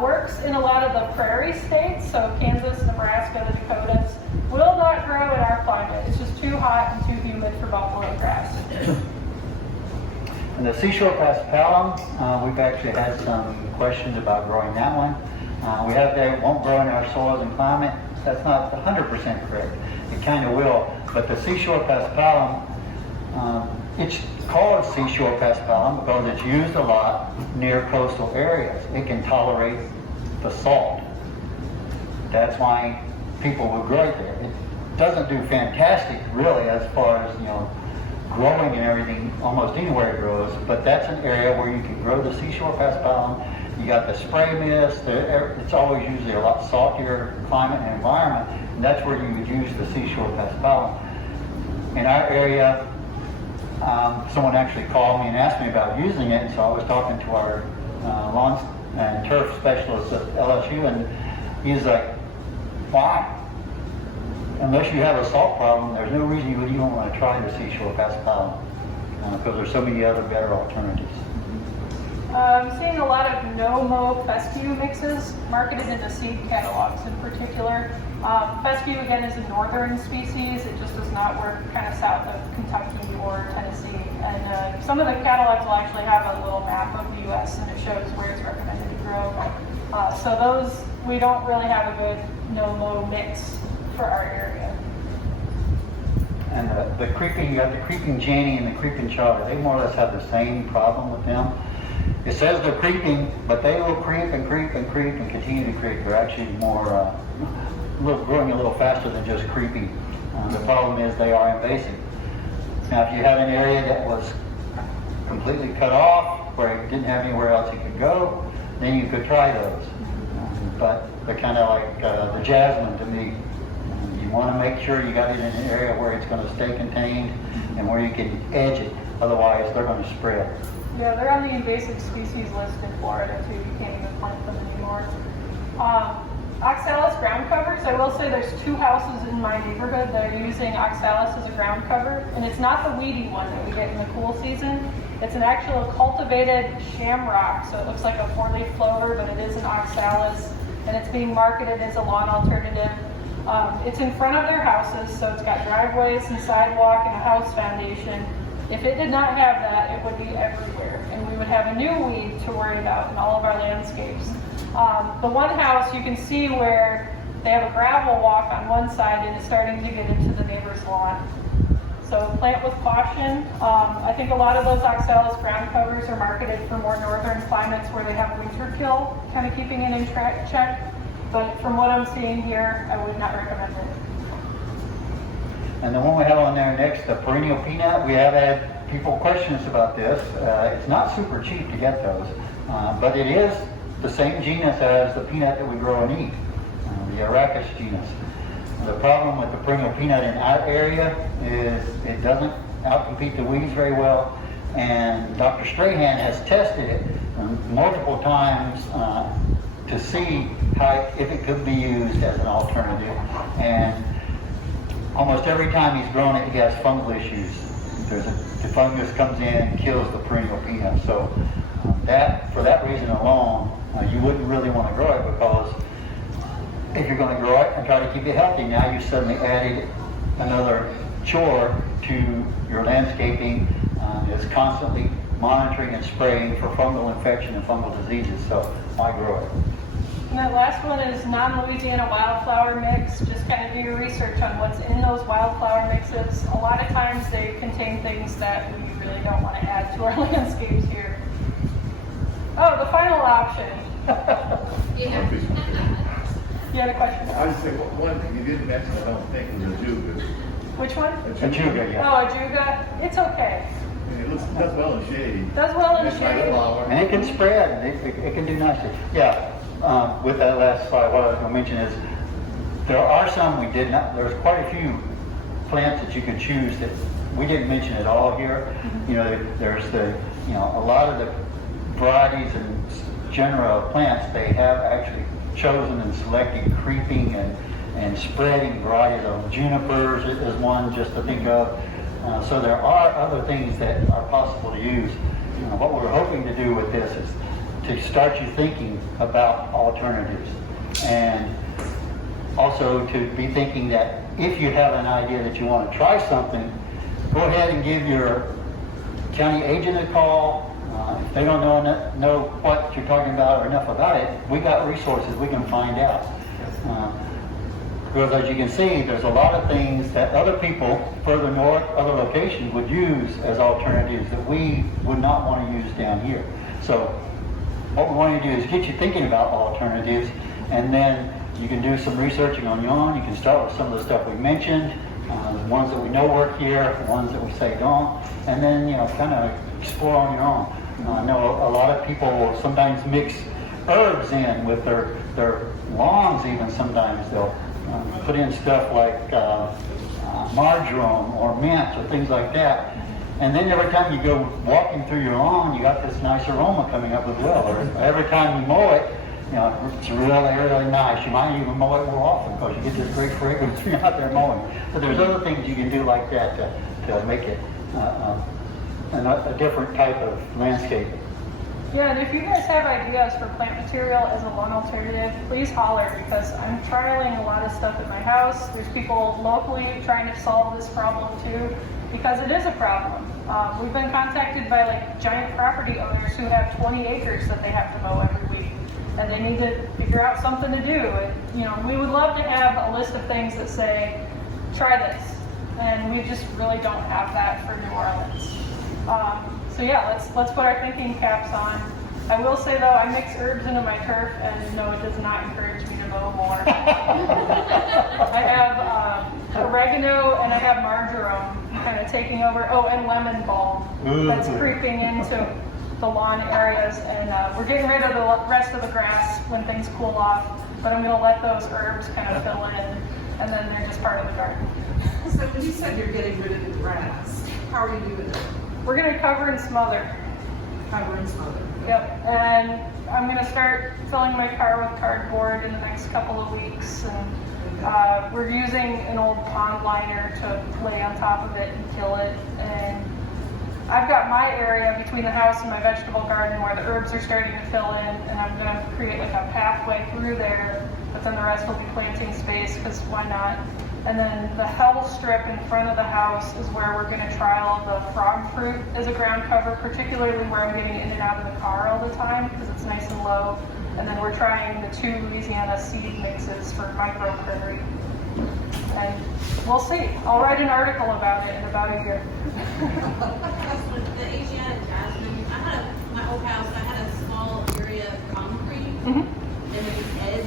Works in a lot of the prairie states, so Kansas, Nebraska, the Dakotas. Will not grow in our climate. It's just too hot and too humid for buffalo grass. And the seashore paspalum, we've actually had some questions about growing that one. We have that it won't grow in our soils and climate. That's not 100% correct. It kind of will, but the seashore paspalum, it's called seashore paspalum because it's used a lot near coastal areas. It can tolerate the salt. That's why people will grow it there. It doesn't do fantastic, really, as far as, growing and everything, almost anywhere it grows, but that's an area where you can grow the seashore paspalum. You got the spray mist, it's always usually a lot saltier climate and environment, and that's where you would use the seashore paspalum. In our area, someone actually called me and asked me about using it, and so I was talking to our lawn and turf specialist at LSU, and he's like, why? Unless you have a salt problem, there's no reason you would even want to try the seashore paspalum because there's so many other better alternatives. I'm seeing a lot of no-mow fescue mixes marketed into seed catalogs in particular. Fescue, again, is a northern species. It just does not work kind of south of Kentucky or Tennessee. And some of the catalogs will actually have a little map of the U.S. and it shows where it's recommended to grow. So those, we don't really have a good no-mow mix for our area. And the creeping, you have the creeping Jenny and the creeping Charlie. They more or less have the same problem with them. It says they're creeping, but they will creep and creep and creep and continue to creep. They're actually more, growing a little faster than just creeping. The problem is they are invasive. Now, if you had an area that was completely cut off, where it didn't have anywhere else it could go, then you could try those. But they're kind of like the jasmine to me. You want to make sure you got it in an area where it's going to stay contained and where you can edge it. Otherwise, they're going to spread. Yeah, they're on the invasive species list in Florida too. You can't even plant them anymore. Oxalis ground covers. I will say there's 2 houses in my neighborhood that are using oxalis as a ground cover, and it's not the weedy one that we get in the cool season. It's an actual cultivated shamrock, so it looks like a 4-leaf clover, but it is an oxalis, and it's being marketed as a lawn alternative. It's in front of their houses, so it's got driveways and sidewalk and a house foundation. If it did not have that, it would be everywhere, and we would have a new weed to worry about in all of our landscapes. The one house, you can see where they have a gravel walk on one side and it's starting to get into the neighbor's lawn. So plant with caution. I think a lot of those oxalis ground covers are marketed for more northern climates where they have winter kill, kind of keeping it in check. But from what I'm seeing here, I would not recommend it. And the one we have on there next, the perennial peanut, we have had people questions about this. It's not super cheap to get those, but it is the same genus as the peanut that we grow and eat, the Arachis genus. The problem with the perennial peanut in our area is it doesn't outcompete the weeds very well, and Dr. Strahan has tested it multiple times to see if it could be used as an alternative, and almost every time he's grown it, he has fungal issues. The fungus comes in and kills the perennial peanut. So for that reason alone, you wouldn't really want to grow it, because if you're going to grow it and try to keep it healthy, now you suddenly added another chore to your landscaping. It's constantly monitoring and spraying for fungal infection and fungal diseases. So why grow it? And that last one is non-Louisiana wildflower mix. Just kind of do your research on what's in those wildflower mixes. A lot of times they contain things that we really don't want to add to our landscapes here. Oh, the final option. Yeah. You had a question? I just say one thing you didn't mention, I don't think, was ajuga. Which one? Ajuga, yeah. Oh, ajuga. It's okay. It does well in shade. Does well in the It's like a shade. flower. And it can spread. It can do nicely. Yeah. With that last slide, what I was going to mention is there are some we did not. There's quite a few plants that you could choose that we didn't mention at all here. You know, there's a lot of the varieties and genera of plants, they have actually chosen and selected creeping and spreading varieties of junipers is one just to think of. So there are other things that are possible to use. What we're hoping to do with this is to start you thinking about alternatives, and also to be thinking that if you have an idea that you want to try something, go ahead and give your county agent a call. If they don't know what you're talking about or enough about it, we got resources we can find out. Because as you can see, there's a lot of things that other people further north, other locations would use as alternatives that we would not want to use down here. So what we want to do is get you thinking about alternatives, and then you can do some researching on your own. You can start with some of the stuff we mentioned, the ones that we know work here, the ones that we say don't, and then kind of explore on your own. I know a lot of people will sometimes mix herbs in with their lawns. Even sometimes they'll put in stuff like marjoram or mint or things like that. And then every time you go walking through your lawn, you got this nice aroma coming up as well. Or every time you mow it, it's really nice. You might even mow it more often because you get this great fragrance when you're out there mowing. So there's other things you can do like that to make it a different type of landscape. Yeah, and if you guys have ideas for plant material as a lawn alternative, please holler, because I'm trialing a lot of stuff at my house. There's people locally trying to solve this problem too, because it is a problem. We've been contacted by like giant property owners who have 20 acres that they have to mow every week, and they need to figure out something to do. And, you know, we would love to have a list of things that say, try this, and we just really don't have that for New Orleans. So yeah, let's put our thinking caps on. I will say though, I mix herbs into my turf, and no, it does not encourage me to mow more. I have oregano and I have marjoram kind of taking over. Oh, and lemon balm that's creeping into the lawn areas, and we're getting rid of the rest of the grass when things cool off. But I'm going to let those herbs kind of fill in, and then they're just part of the garden. So when you said you're getting rid of the grass, how are you doing it? We're going to cover and smother. Cover and smother. Yep, and I'm going to start filling my car with cardboard in the next couple of weeks. And we're using an old pond liner to lay on top of it and kill it. And I've got my area between the house and my vegetable garden where the herbs are starting to fill in, and I'm going to create like a pathway through there, but then the rest will be planting space, because why not? And then the hell strip in front of the house is where we're going to trial the frog fruit as a ground cover, particularly where I'm getting in and out of the car all the time because it's nice and low. And then we're trying the 2 Louisiana seed mixes for microcurry. And we'll see. I'll write an article about it in about a year. With the Asiatic jasmine, my old house, I had a small area of concrete, and it was edge,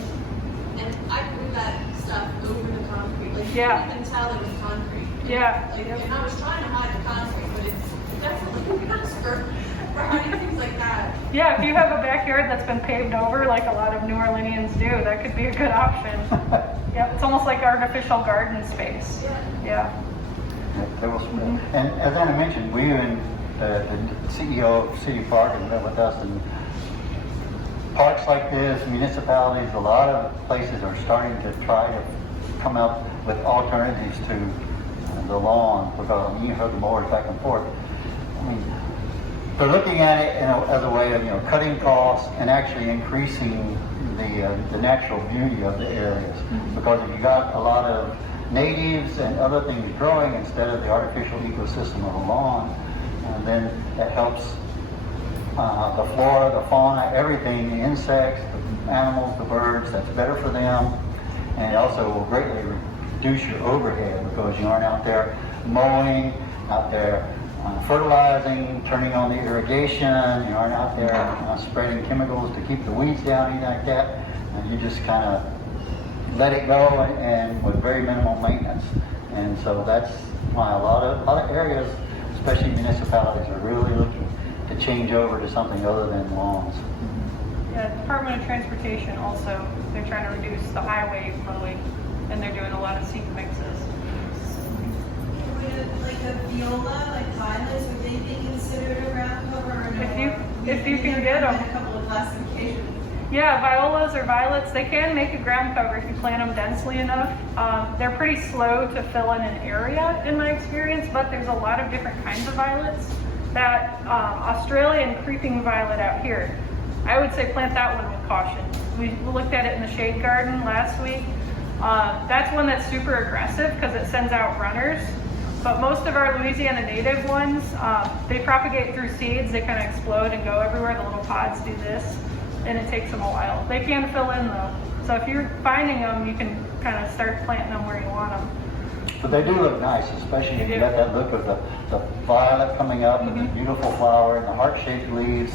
and I grew that stuff over the concrete. Like, you Yeah. couldn't even tell it was concrete. Yeah. Like, and I was trying to hide the concrete, but it's definitely not for hiding things like that. Yeah, if you have a backyard that's been paved over like a lot of New Orleanians do, that could be a good option. Yeah, it's almost like artificial garden space. Yeah. And as Anna mentioned, we and the CEO of City Park has met with us, and parks like this, municipalities, a lot of places are starting to try to come up with alternatives to the lawn, because I mean, you heard the mowers back and forth. I mean, they're looking at it as a way of cutting costs and actually increasing the natural beauty of the areas. Because if you got a lot of natives and other things growing instead of the artificial ecosystem of the lawn, and then that helps the flora, the fauna, everything, the insects, the animals, the birds. That's better for them, and it also will greatly reduce your overhead because you aren't out there mowing, out there fertilizing, turning on the irrigation. You aren't out there spreading chemicals to keep the weeds down, anything like that. And you just kind of let it go, and with very minimal maintenance. And so that's why a lot of areas, especially municipalities, are really looking to change over to something other than lawns. Yeah, Department of Transportation also, they're trying to reduce the highway mowing, and they're doing a lot of seed mixes. Like a viola, like violets, would they be considered a ground cover or no? If you can get them. A couple of classifications. Yeah, violas or violets, they can make a ground cover if you plant them densely enough. They're pretty slow to fill in an area in my experience, but there's a lot of different kinds of violets. That Australian creeping violet out here, I would say plant that one with caution. We looked at it in the shade garden last week. That's one that's super aggressive because it sends out runners. But most of our Louisiana native ones, they propagate through seeds. They kind of explode and go everywhere. The little pods do this, and it takes them a while. They can fill in though. So if you're finding them, you can kind of start planting them where you want them. But they do look nice, especially if you got that look of the violet coming up and the beautiful flower and the heart-shaped leaves.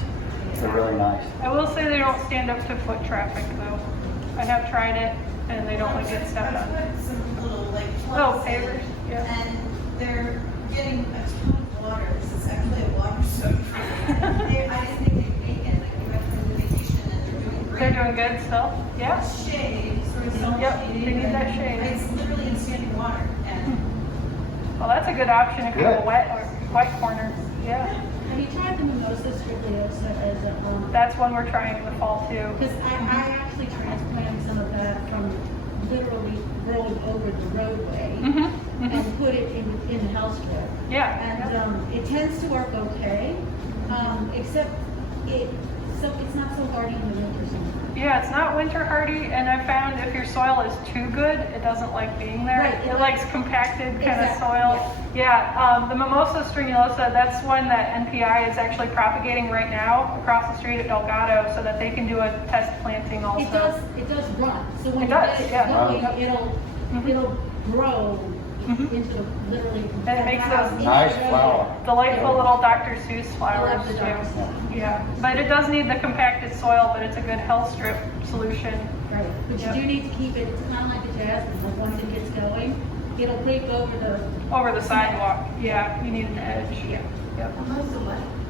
They're really nice. I will say they don't stand up to foot traffic though. I have tried it, and they don't get stepped on. Put some little like Oh, plugs in, pavers, yeah. and they're getting a ton of water. This is actually a water soak. I didn't think they'd make it. Like, we went from the vacation and they're doing great. They're doing good still? Yeah. Shade, sort of self Yep, shading. they need that shade. It's literally in standing water. And Well, that's a good option if you have a wet corner. Yeah. Have you tried the mimosa strictiosa as a That's one we're trying in the fall too. Because I actually transplanted some of that from literally rolled over the roadway and put it in the house strip. Yeah. And it tends to work okay, except it it's not so hardy in the winter sometimes. Yeah, it's not winter hardy, and I found if your soil is too good, it doesn't like being there. Right, It likes compacted kind of Exactly, soil. Yeah, the Mimosa stringulosa, that's one that NPI is actually propagating right now across the street at Delgado so that they can do a test planting also. It does run, so when It you does, get it yeah. going, it'll grow into the, literally. And it makes those Nice flower. delightful little Dr. Seuss flowers I love the too. Dr. Seuss. Yeah, but it does need the compacted soil, but it's a good health strip solution. Right, but Yep. you do need to keep it, it's kind of like the jasmine, like once it gets going, it'll creep over the. Over the sidewalk, yeah, you need an edge. Yeah. Yep.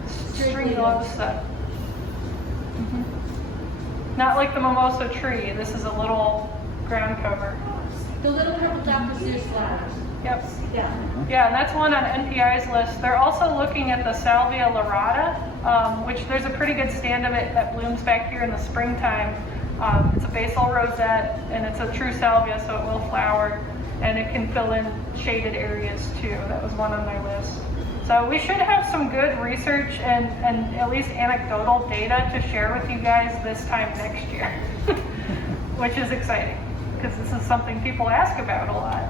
Strictly Stringulosa. Mhm. Not like the mimosa tree, this is a little ground cover. The little purple Dr. Seuss flowers. Yep. Yeah. Yeah, and that's one on NPI's list. They're also looking at the Salvia lyrata, which there's a pretty good stand of it that blooms back here in the springtime. It's a basal rosette, and it's a true salvia, so it will flower, and it can fill in shaded areas too. That was one on my list. So we should have some good research and at least anecdotal data to share with you guys this time next year, which is exciting, because this is something people ask about a lot.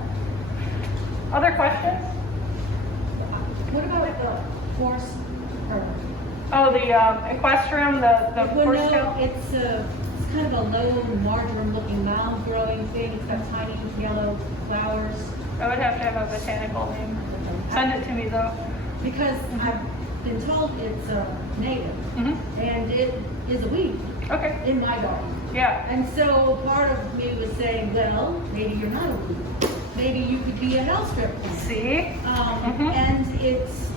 Other questions? What about the horse? Oh, the equestrium, the Well, horse no, tail? it's kind of a low marjoram looking mound growing thing. It's got tiny yellow flowers. I would have to have a botanical name. Send it to me though. Because I've been told it's native Mm-hmm. and it is a weed Okay. in my garden. Yeah. And so part of me was saying, well, maybe you're not a weed. Maybe you could be a health strip plant. See? And it's,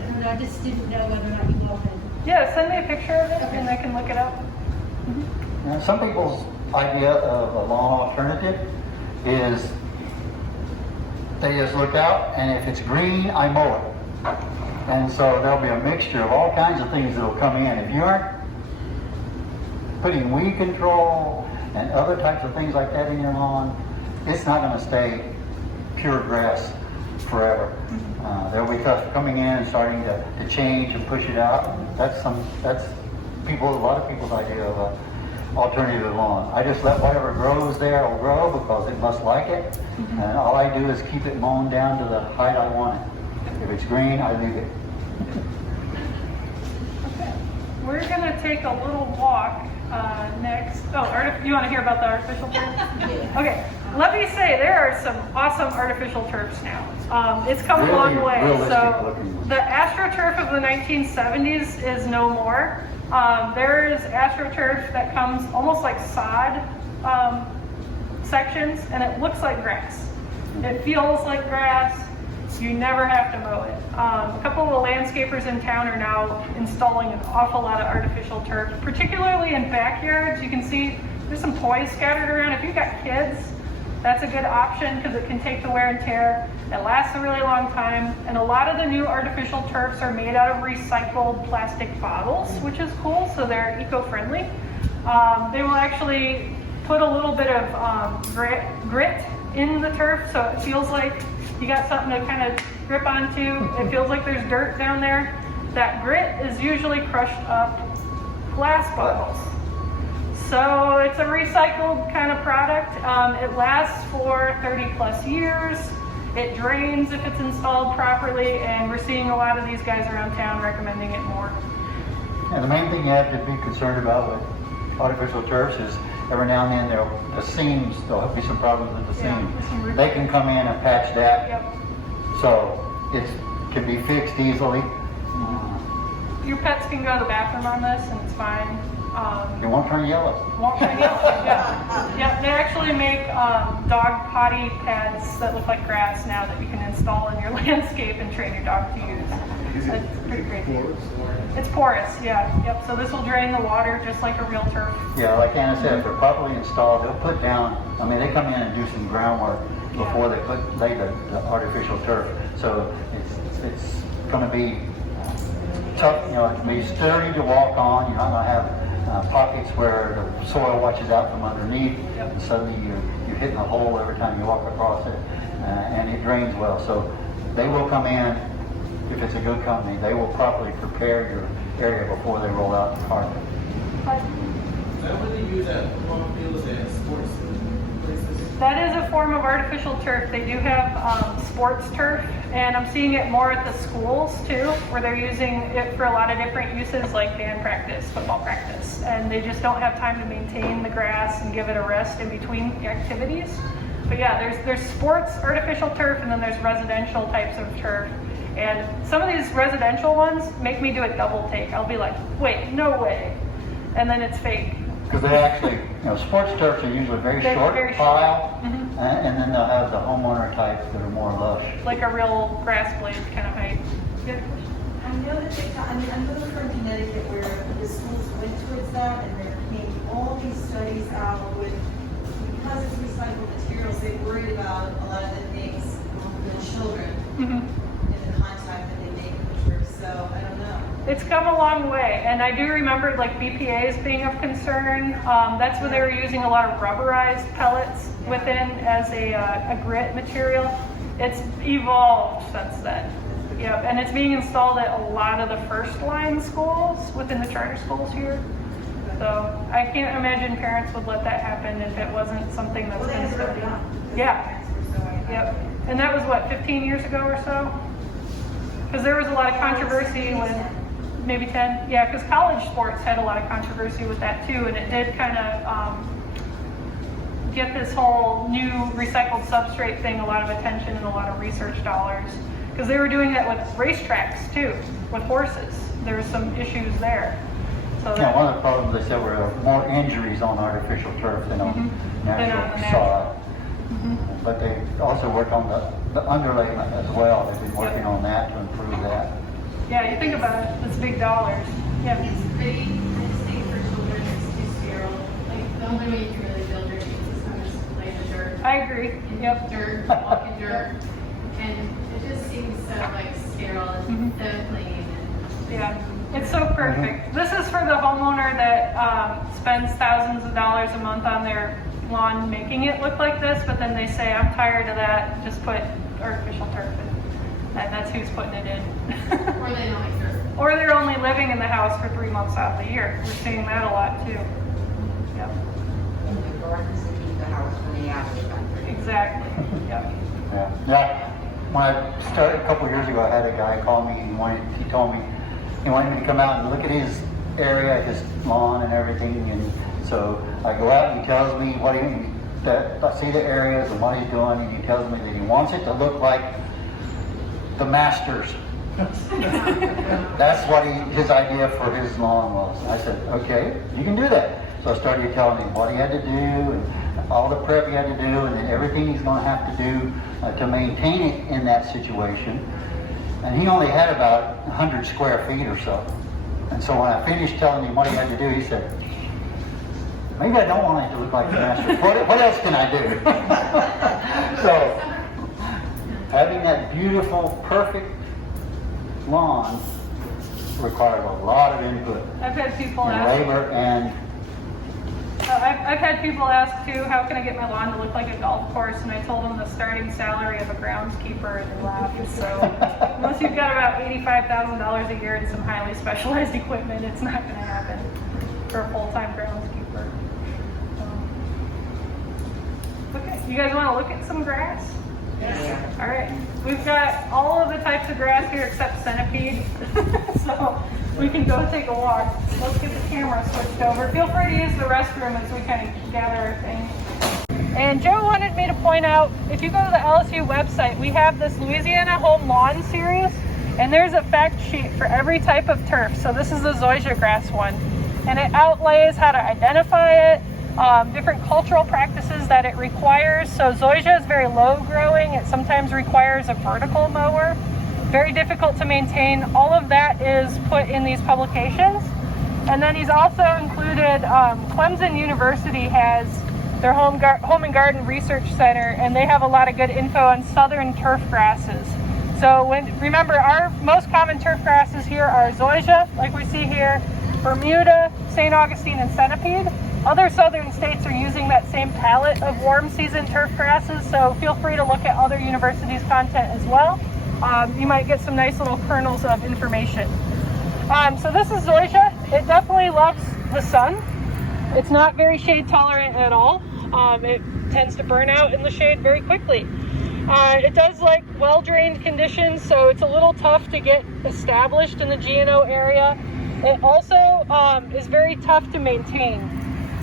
I don't know, I just didn't know whether or not you all had. Yeah, send me a picture of it and I can look it up. Now, some people's idea of a lawn alternative is they just look out, and if it's green, I mow it. And so there'll be a mixture of all kinds of things that'll come in. If you aren't putting weed control and other types of things like that in your lawn, it's not going to stay pure grass forever. There'll be stuff coming in and starting to change and push it out. That's a lot of people's idea of a alternative lawn. I just let whatever grows there will grow because it must like it. And all I do is keep it mown down to the height I want it. If it's green, I leave it. Okay. We're gonna take a little walk next. Oh, you want to hear about the artificial turf? Okay. Let me say there are some awesome artificial turfs now. It's come a long Really way. realistic So looking. the AstroTurf of the 1970s is no more. There is AstroTurf that comes almost like sod sections, and it looks like grass. It feels like grass. You never have to mow it. A couple of the landscapers in town are now installing an awful lot of artificial turf, particularly in backyards. You can see there's some toys scattered around. If you've got kids, that's a good option because it can take the wear and tear. It lasts a really long time. And a lot of the new artificial turfs are made out of recycled plastic bottles, which is cool, so they're eco-friendly. They will actually put a little bit of grit in the turf, so it feels like you got something to kind of grip onto. It feels like there's dirt down there. That grit is usually crushed up glass bottles. So it's a recycled kind of product. It lasts for 30 plus years. It drains if it's installed properly, and we're seeing a lot of these guys around town recommending it more. And the main thing you have to be concerned about with artificial turfs is every now and then there'll be some problems with the Yeah, seam. with some root- They can come in and patch that, Yep. so it can be fixed easily. Your pets can go to the bathroom on this, and it's fine. It won't turn yellow. Won't turn yellow. Yeah. Yeah. They actually make dog potty pads that look like grass now that you can install in your landscape and train your dog to use. It's pretty great. It's porous. Yeah. Yep. So this will drain the water just like a real turf. Yeah, like Anna said, if they're properly installed, they'll put down, they come in and do some groundwork before they lay the artificial turf. So it's going to be tough, it'll be sturdy to walk on. You're not going to have pockets where the soil washes out from underneath, and suddenly you're hitting a hole every time you walk across it, and it drains well. So they will come in, if it's a good company. They will properly prepare your area before they roll out the carpet. Is that what they use at football fields and sports places? That is a form of artificial turf. They do have sports turf, and I'm seeing it more at the schools too, where they're using it for a lot of different uses like band practice, football practice, and they just don't have time to maintain the grass and give it a rest in between activities. But yeah, there's sports artificial turf, and then there's residential types of turf. And some of these residential ones make me do a double take. I'll be like, wait, no way. And then it's fake. Because they actually, sports turfs are usually very They're short very pile, short. Mhm. and then they'll have the homeowner types that are more lush. Like a real grass blade kind of height. I know that I'm moving from Connecticut where the schools went towards that, and there came all these studies out with, because it's recycled materials, they worried about a lot of the things for the children Mhm. in the contact that they make with the turf, so I don't know. It's come a long way, and I do remember like BPAs being of concern. That's when they were using a lot of rubberized pellets within as a grit material. It's evolved since then. Yep, and it's being installed at a lot of the first line schools within the charter schools here. So I can't imagine parents would let that happen if it wasn't something that's Well, they been had to rip studied. it up. Yeah. So I- Yep, and that was what, 15 years ago or so? Because there was a lot of controversy with, maybe 10? Yeah, because college sports had a lot of controversy with that too, and it did kind of get this whole new recycled substrate thing a lot of attention and a lot of research dollars. Because they were doing that with racetracks too, with horses. There was some issues there. So Yeah, one of the problems they said were more injuries on artificial turf than on Than on the natural natural. sod. But they also worked on the underlayment as well. They've been working on that to improve that. yeah, you think about it, it's big dollars. Yeah. It's pretty unsafe for children, it's too sterile. Like, the only way you can really build your teams is to just play in the dirt. I agree. In Yep. dirt, walk in dirt. And it just seems so like sterile and so clean. Yeah, it's so perfect. This is for the homeowner that spends thousands of dollars a month on their lawn making it look like this, but then they say, I'm tired of that, just put artificial turf in. And that's who's putting it in. Or they don't like dirt. Or they're only living in the house for 3 months out of the year. We're seeing that a lot too. Yep, In the gardens and keep the house from the apple factory. exactly. Yep. Yeah. Yeah. When I started a couple of years ago, I had a guy call me and he told me he wanted me to come out and look at his area, his lawn and everything. And so I go out and he tells me that I see the areas and what he's doing, and he tells me that he wants it to look like the Masters. That's what his idea for his lawn was. I said, okay, you can do that. So I started telling him what he had to do and all the prep he had to do, and then everything he's going to have to do to maintain it in that situation. And he only had about 100 square feet or so. And so when I finished telling him what he had to do, he said, maybe I don't want it to look like the Masters. What else can I do? So having that beautiful, perfect lawn required a lot of input I've had people and ask. labor and I've had people ask too, how can I get my lawn to look like a golf course? And I told them the starting salary of a groundskeeper, and they laughed. So unless you've got about $85,000 a year and some highly specialized equipment, it's not going to happen for a full-time groundskeeper. Okay, you guys want to look at some grass? Yeah. All right, we've got all of the types of grass here except centipede, so we can go take a walk. Let's get the camera switched over. Feel free to use the restroom as we kind of gather our things. And Joe wanted me to point out, if you go to the LSU website, we have this Louisiana Home Lawn series, and there's a fact sheet for every type of turf. So this is the zoysia grass one, and it outlays how to identify it, different cultural practices that it requires. So zoysia is very low growing. It sometimes requires a vertical mower. Very difficult to maintain. All of that is put in these publications. And then he's also included, Clemson University has their home and garden research center, and they have a lot of good info on southern turf grasses. So remember, our most common turf grasses here are zoysia, like we see here, Bermuda, St. Augustine, and centipede. Other southern states are using that same palette of warm season turf grasses, so feel free to look at other universities' content as well. you might get some nice little kernels of information. So this is zoysia. It definitely loves the sun. It's not very shade tolerant at all. It tends to burn out in the shade very quickly. It does like well-drained conditions, so it's a little tough to get established in the GNO area. It also is very tough to maintain.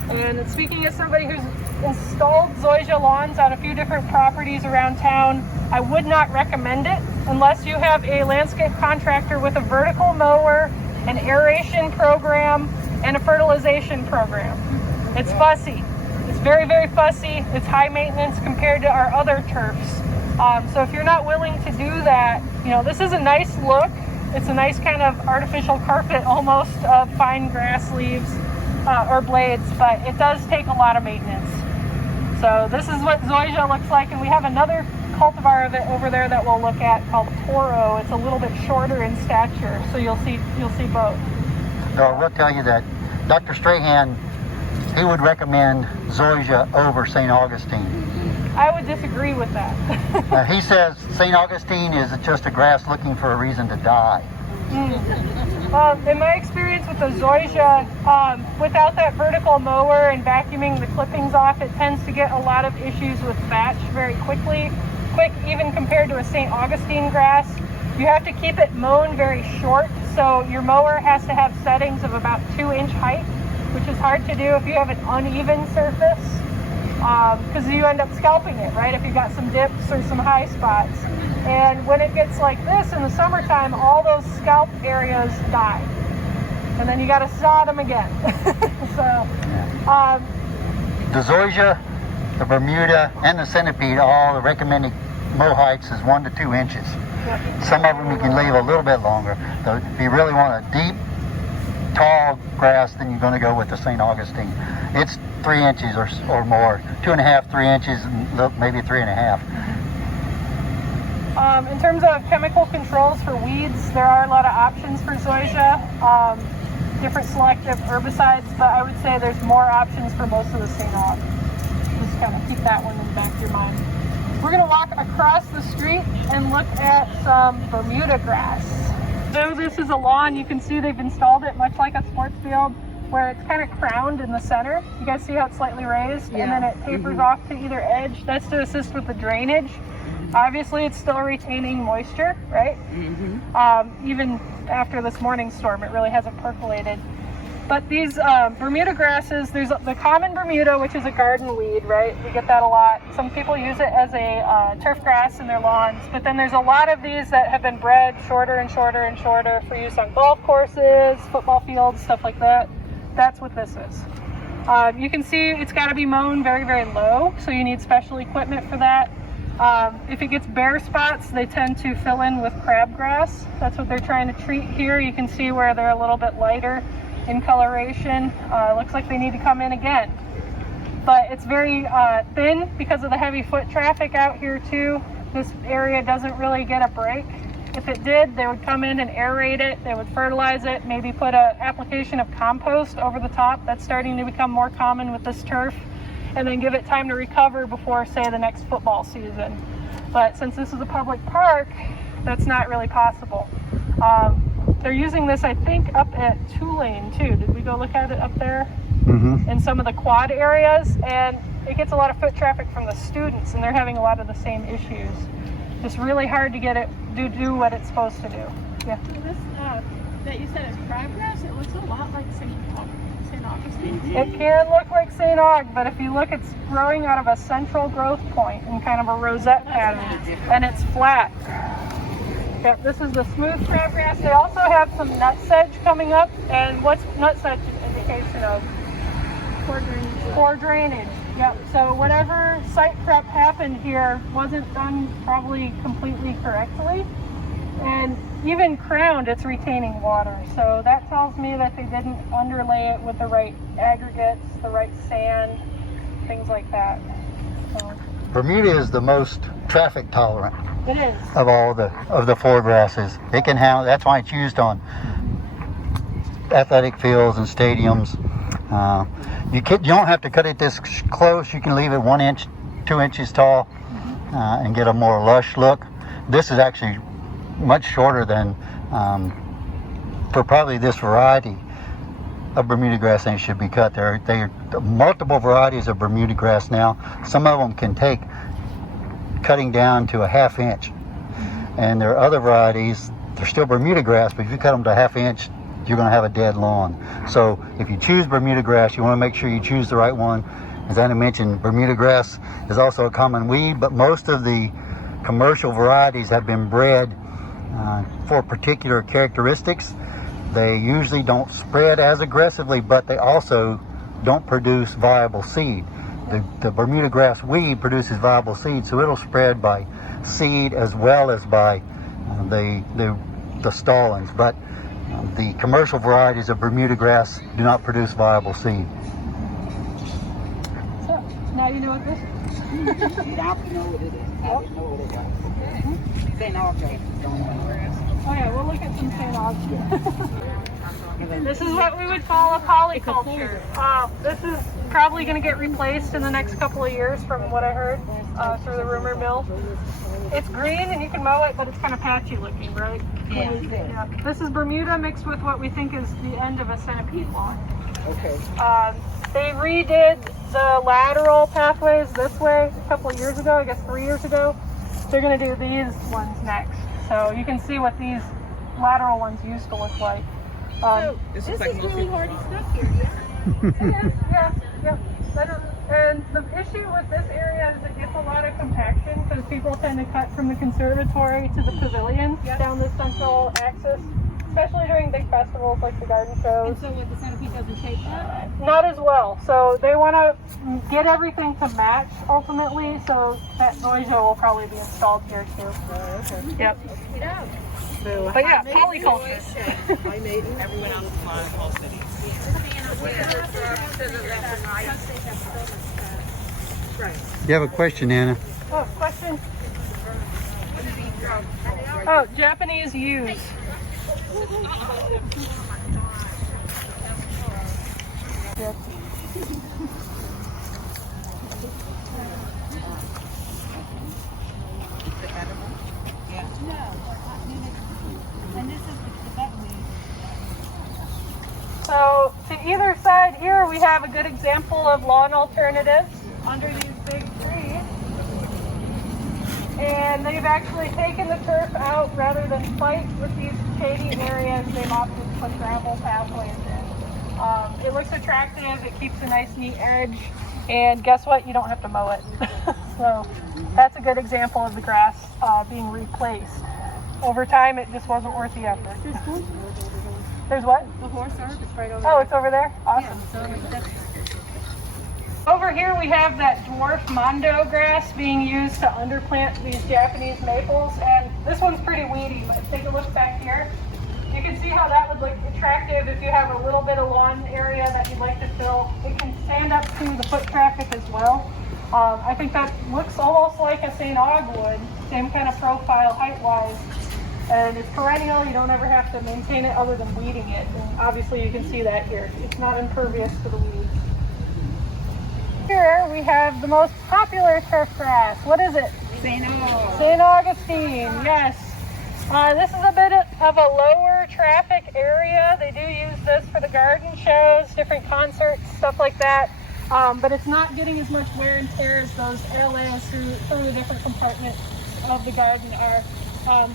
And speaking as somebody who's installed zoysia lawns on a few different properties around town, I would not recommend it unless you have a landscape contractor with a vertical mower, an aeration program, and a fertilization program. It's fussy. It's very, very fussy. It's high maintenance compared to our other turfs. So if you're not willing to do that, you know, this is a nice look. It's a nice kind of artificial carpet almost of fine grass leaves or blades, but it does take a lot of maintenance. So this is what zoysia looks like, and we have another cultivar of it over there that we'll look at called Toro. It's a little bit shorter in stature, so you'll see both. I will tell you that Dr. Strahan, he would recommend zoysia over St. Augustine. I would disagree with that. He says St. Augustine is just a grass looking for a reason to die. In my experience with the zoysia, without that vertical mower and vacuuming the clippings off, it tends to get a lot of issues with thatch very quick even compared to a St. Augustine grass. You have to keep it mown very short, so your mower has to have settings of about 2-inch height, which is hard to do if you have an uneven surface, because you end up scalping it, right, if you got some dips or some high spots. And when it gets like this in the summertime, all those scalp areas die. And then you got to sod them again. So, the zoysia, the Bermuda, and the centipede, all the recommended mow heights is 1 to 2 inches. Yep. Some of them you can leave a little bit longer. So if you really want a deep, tall grass, then you're going to go with the St. Augustine. It's 3 inches or more, 2.5, 3 inches, and maybe 3.5. In terms of chemical controls for weeds, there are a lot of options for zoysia, different selective herbicides, but I would say there's more options for most of the St. Aug. Just kind of keep that one in the back of your mind. We're going to walk across the street and look at some Bermuda grass. So this is a lawn. You can see they've installed it much like a sports field, where it's kind of crowned in the center. You guys see how it's slightly raised? Yeah. And then it tapers off to either edge. That's to assist with the drainage. Obviously, it's still retaining moisture, right? Even after this morning storm, it really hasn't percolated. But these Bermuda grasses, there's the common Bermuda, which is a garden weed, right? We get that a lot. Some people use it as a turf grass in their lawns, but then there's a lot of these that have been bred shorter and shorter and shorter for use on golf courses, football fields, stuff like that. That's what this is. You can see it's got to be mown very, very low, so you need special equipment for that. If it gets bare spots, they tend to fill in with crabgrass. That's what they're trying to treat here. You can see where they're a little bit lighter in coloration. Looks like they need to come in again. But it's very thin because of the heavy foot traffic out here too. This area doesn't really get a break. If it did, they would come in and aerate it. They would fertilize it, maybe put an application of compost over the top. That's starting to become more common with this turf. And then give it time to recover before, say, the next football season. But since this is a public park, that's not really possible. They're using this, I think, up at Tulane too. Did we go look at it up there? In some of the quad areas, and it gets a lot of foot traffic from the students, and they're having a lot of the same issues. It's really hard to get it to do what it's supposed to do. Yeah. So this that you said is crabgrass, it looks a lot like St. Augustine. It can look like St. Aug, but if you look, it's growing out of a central growth point in kind of a rosette pattern, and it's flat. Yep, this is the smooth crabgrass. They also have some nutsedge coming up, and what's nutsedge an indication of? Poor drainage. Poor drainage. Yep. So whatever site prep happened here wasn't done probably completely correctly, and even crowned, it's retaining water. So that tells me that they didn't underlay it with the right aggregates, the right sand, things like that. So. Bermuda is the most traffic tolerant. It is. Of all the four grasses. It can handle. That's why it's used on athletic fields and stadiums. You don't have to cut it this close. You can leave it 1 inch, 2 inches tall, and get a more lush look. This is actually much shorter than, for probably this variety of Bermuda grass thing should be cut. There are multiple varieties of Bermuda grass now. Some of them can take cutting down to a 1/2 inch. And there are other varieties, they're still Bermuda grass, but if you cut them to a 1/2 inch, you're going to have a dead lawn. So if you choose Bermuda grass, you want to make sure you choose the right one. As Anna mentioned, Bermuda grass is also a common weed, but most of the commercial varieties have been bred for particular characteristics. They usually don't spread as aggressively, but they also don't produce viable seed. The Bermuda grass weed produces viable seed, so it'll spread by seed as well as by the stallings. But the commercial varieties of Bermuda grass do not produce viable seed. So, now you know what this is. Now you know what it is. I didn't know what it was. St. Augustine. Oh yeah, we'll look at some St. Augustine. This is what we would call a polyculture. This is probably going to get replaced in the next couple of years from what I heard through the rumor mill. It's green and you can mow it, but it's kind of patchy looking, right? Yeah. This is Bermuda mixed with what we think is the end of a centipede lawn. Okay. They redid the lateral pathways this way a couple of years ago, I guess 3 years ago. They're going to do these ones next. So you can see what these lateral ones used to look like. This is really hardy stuff here, yeah? Yeah. And the issue with this area is it gets a lot of compaction because people tend to cut from the conservatory to the pavilions down the central axis, especially during big festivals like the garden shows. And so what, the centipede doesn't take that? Not as well. So they want to get everything to match ultimately, so that noise will probably be installed here too. Yep. But yeah, polyculture. I made everyone else in my whole city. You have a question, Anna? Oh, question? Oh, Japanese yews. Yep. So to either side here, we have a good example of lawn alternatives under these big trees. And they've actually taken the turf out rather than fight with these shady areas. They've opted to put gravel pathways in. It looks attractive. It keeps a nice neat edge. And guess what? You don't have to mow it. So that's a good example of the grass being replaced. Over time, it just wasn't worth the effort. There's what? The horse ark is right over Oh, it's over there? Awesome. there. So that's Over here we have that dwarf mondo grass being used to underplant these Japanese maples, and this one's pretty weedy, but take a look back here. You can see how that would look attractive if you have a little bit of lawn area that you'd like to fill. It can stand up to the foot traffic as well. I think that looks almost like a St. Aug would, same kind of profile height-wise. And it's perennial, you don't ever have to maintain it other than weeding it. And obviously you can see that here. It's not impervious to the weeds. Here we have the most popular turf grass. What is it? St. Aug. St. Augustine, yes. This is a bit of a lower traffic area. They do use this for the garden shows, different concerts, stuff like that. But it's not getting as much wear and tear as those LAs through the different compartments of the garden are.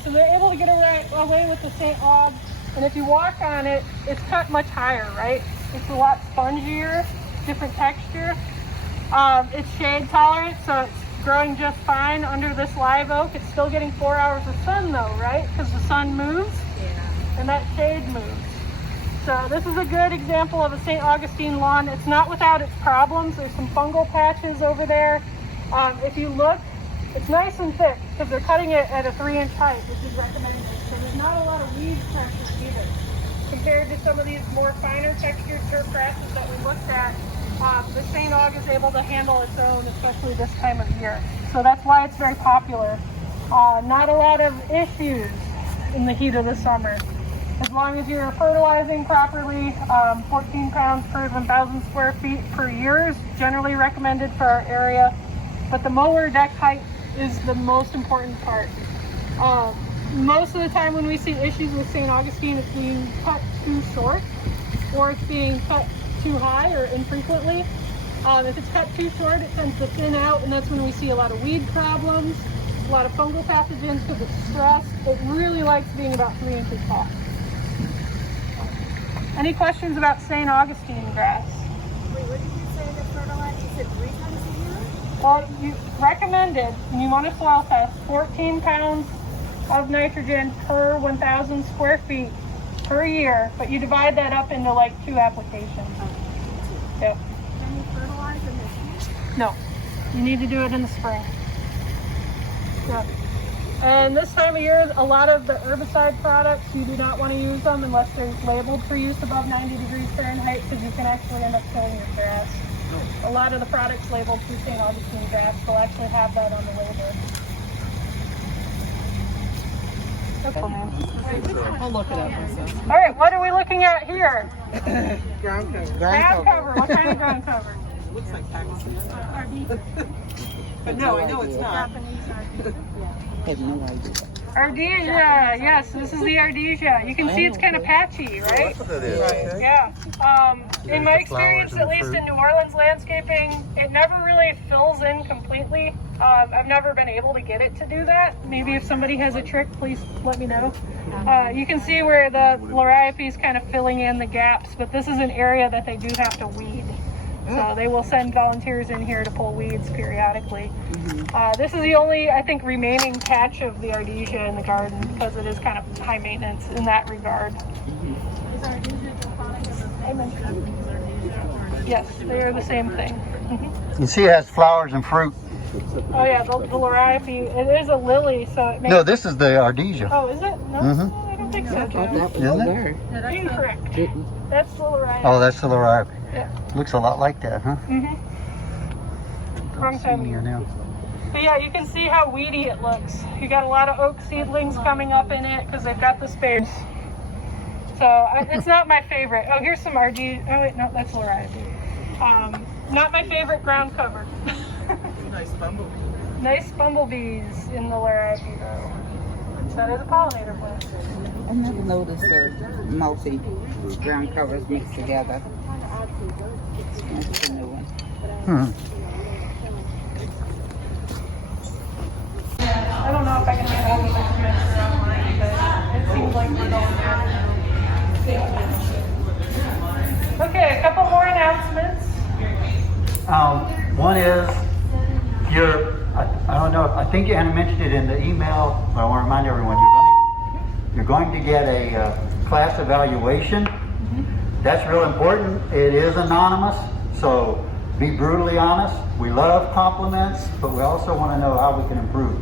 So they're able to get away with the St. Aug. And if you walk on it, it's cut much higher, right? It's a lot spongier, different texture. It's shade tolerant, so it's growing just fine under this live oak. It's still getting 4 hours of sun though, right? Because the sun moves and that shade moves. So this is a good example of a St. Augustine lawn. It's not without its problems. There's some fungal patches over there. If you look, it's nice and thick because they're cutting it at a 3-inch height, which is recommended. So there's not a lot of weed pressure either. Compared to some of these more finer textured turf grasses that we looked at, the St. Aug is able to handle its own, especially this time of year. So that's why it's very popular. Not a lot of issues in the heat of the summer. As long as you're fertilizing properly, 14 pounds per 1,000 square feet per year is generally recommended for our area. But the mower deck height is the most important part. most of the time when we see issues with St. Augustine, it's being cut too short or it's being cut too high or infrequently. If it's cut too short, it tends to thin out, and that's when we see a lot of weed problems, a lot of fungal pathogens because it's stressed. It really likes being about 3 inches tall. Any questions about St. Augustine grass? Wait, what did you say the fertilizer? You said 3 times a year? Well, you recommended, and you want to soil test, 14 pounds of nitrogen per 1,000 square feet per year, but you divide that up into like 2 applications. Yep. Can you fertilize in this year? No, you need to do it in the spring. Yeah. And this time of year, a lot of the herbicide products, you do not want to use them unless they're labeled for use above 90 degrees Fahrenheit, because you can actually end up killing your grass. A lot of the products labeled for St. Augustine grass will actually have that on the label. I'll look it up myself. All right, what are we looking at here? Ground cover. Ground cover. What kind of ground cover? Looks like cactus. Ardesia. But no, I know it's not. Japanese ardesia. I had no idea. Ardesia, yes, this is the Ardesia. You can see it's kind of patchy, right? Right. Yeah. In my experience, at least in New Orleans landscaping, it never really fills in completely. I've never been able to get it to do that. Maybe if somebody has a trick, please let me know. You can see where the Liriope is kind of filling in the gaps, but this is an area that they do have to weed. So they will send volunteers in here to pull weeds periodically. This is the only, I think, remaining patch of the Ardesia in the garden because it is kind of high maintenance in that regard. Yes, they are the same thing. You see it has flowers and fruit. Oh yeah, the Liriope, it is a lily, so it makes... No, this is the Ardesia. Oh, is it? No, I don't think so, John. Isn't it? Incorrect. That's the Liriope. Oh, that's the Liriope. Yeah. Looks a lot like that, huh? Wrong time of Here year. now. But yeah, you can see how weedy it looks. You got a lot of oak seedlings coming up in it because they've got the space. So it's not my favorite. Oh, here's some Ardesia. Oh wait, no, that's Liriope. Not my favorite ground cover. Nice bumblebee. Nice bumblebees in the Liriope though. That is a pollinator plant. I never noticed the multi ground covers mixed together. That's a new one. I don't know if I can get all of this mixture online, but it seems like we're going there. Okay, a couple more announcements. One is I don't know, I think Anna mentioned it in the email, but I want to remind everyone, you're going to get a class evaluation. That's real important. It is anonymous, so be brutally honest. We love compliments, but we also want to know how we can improve.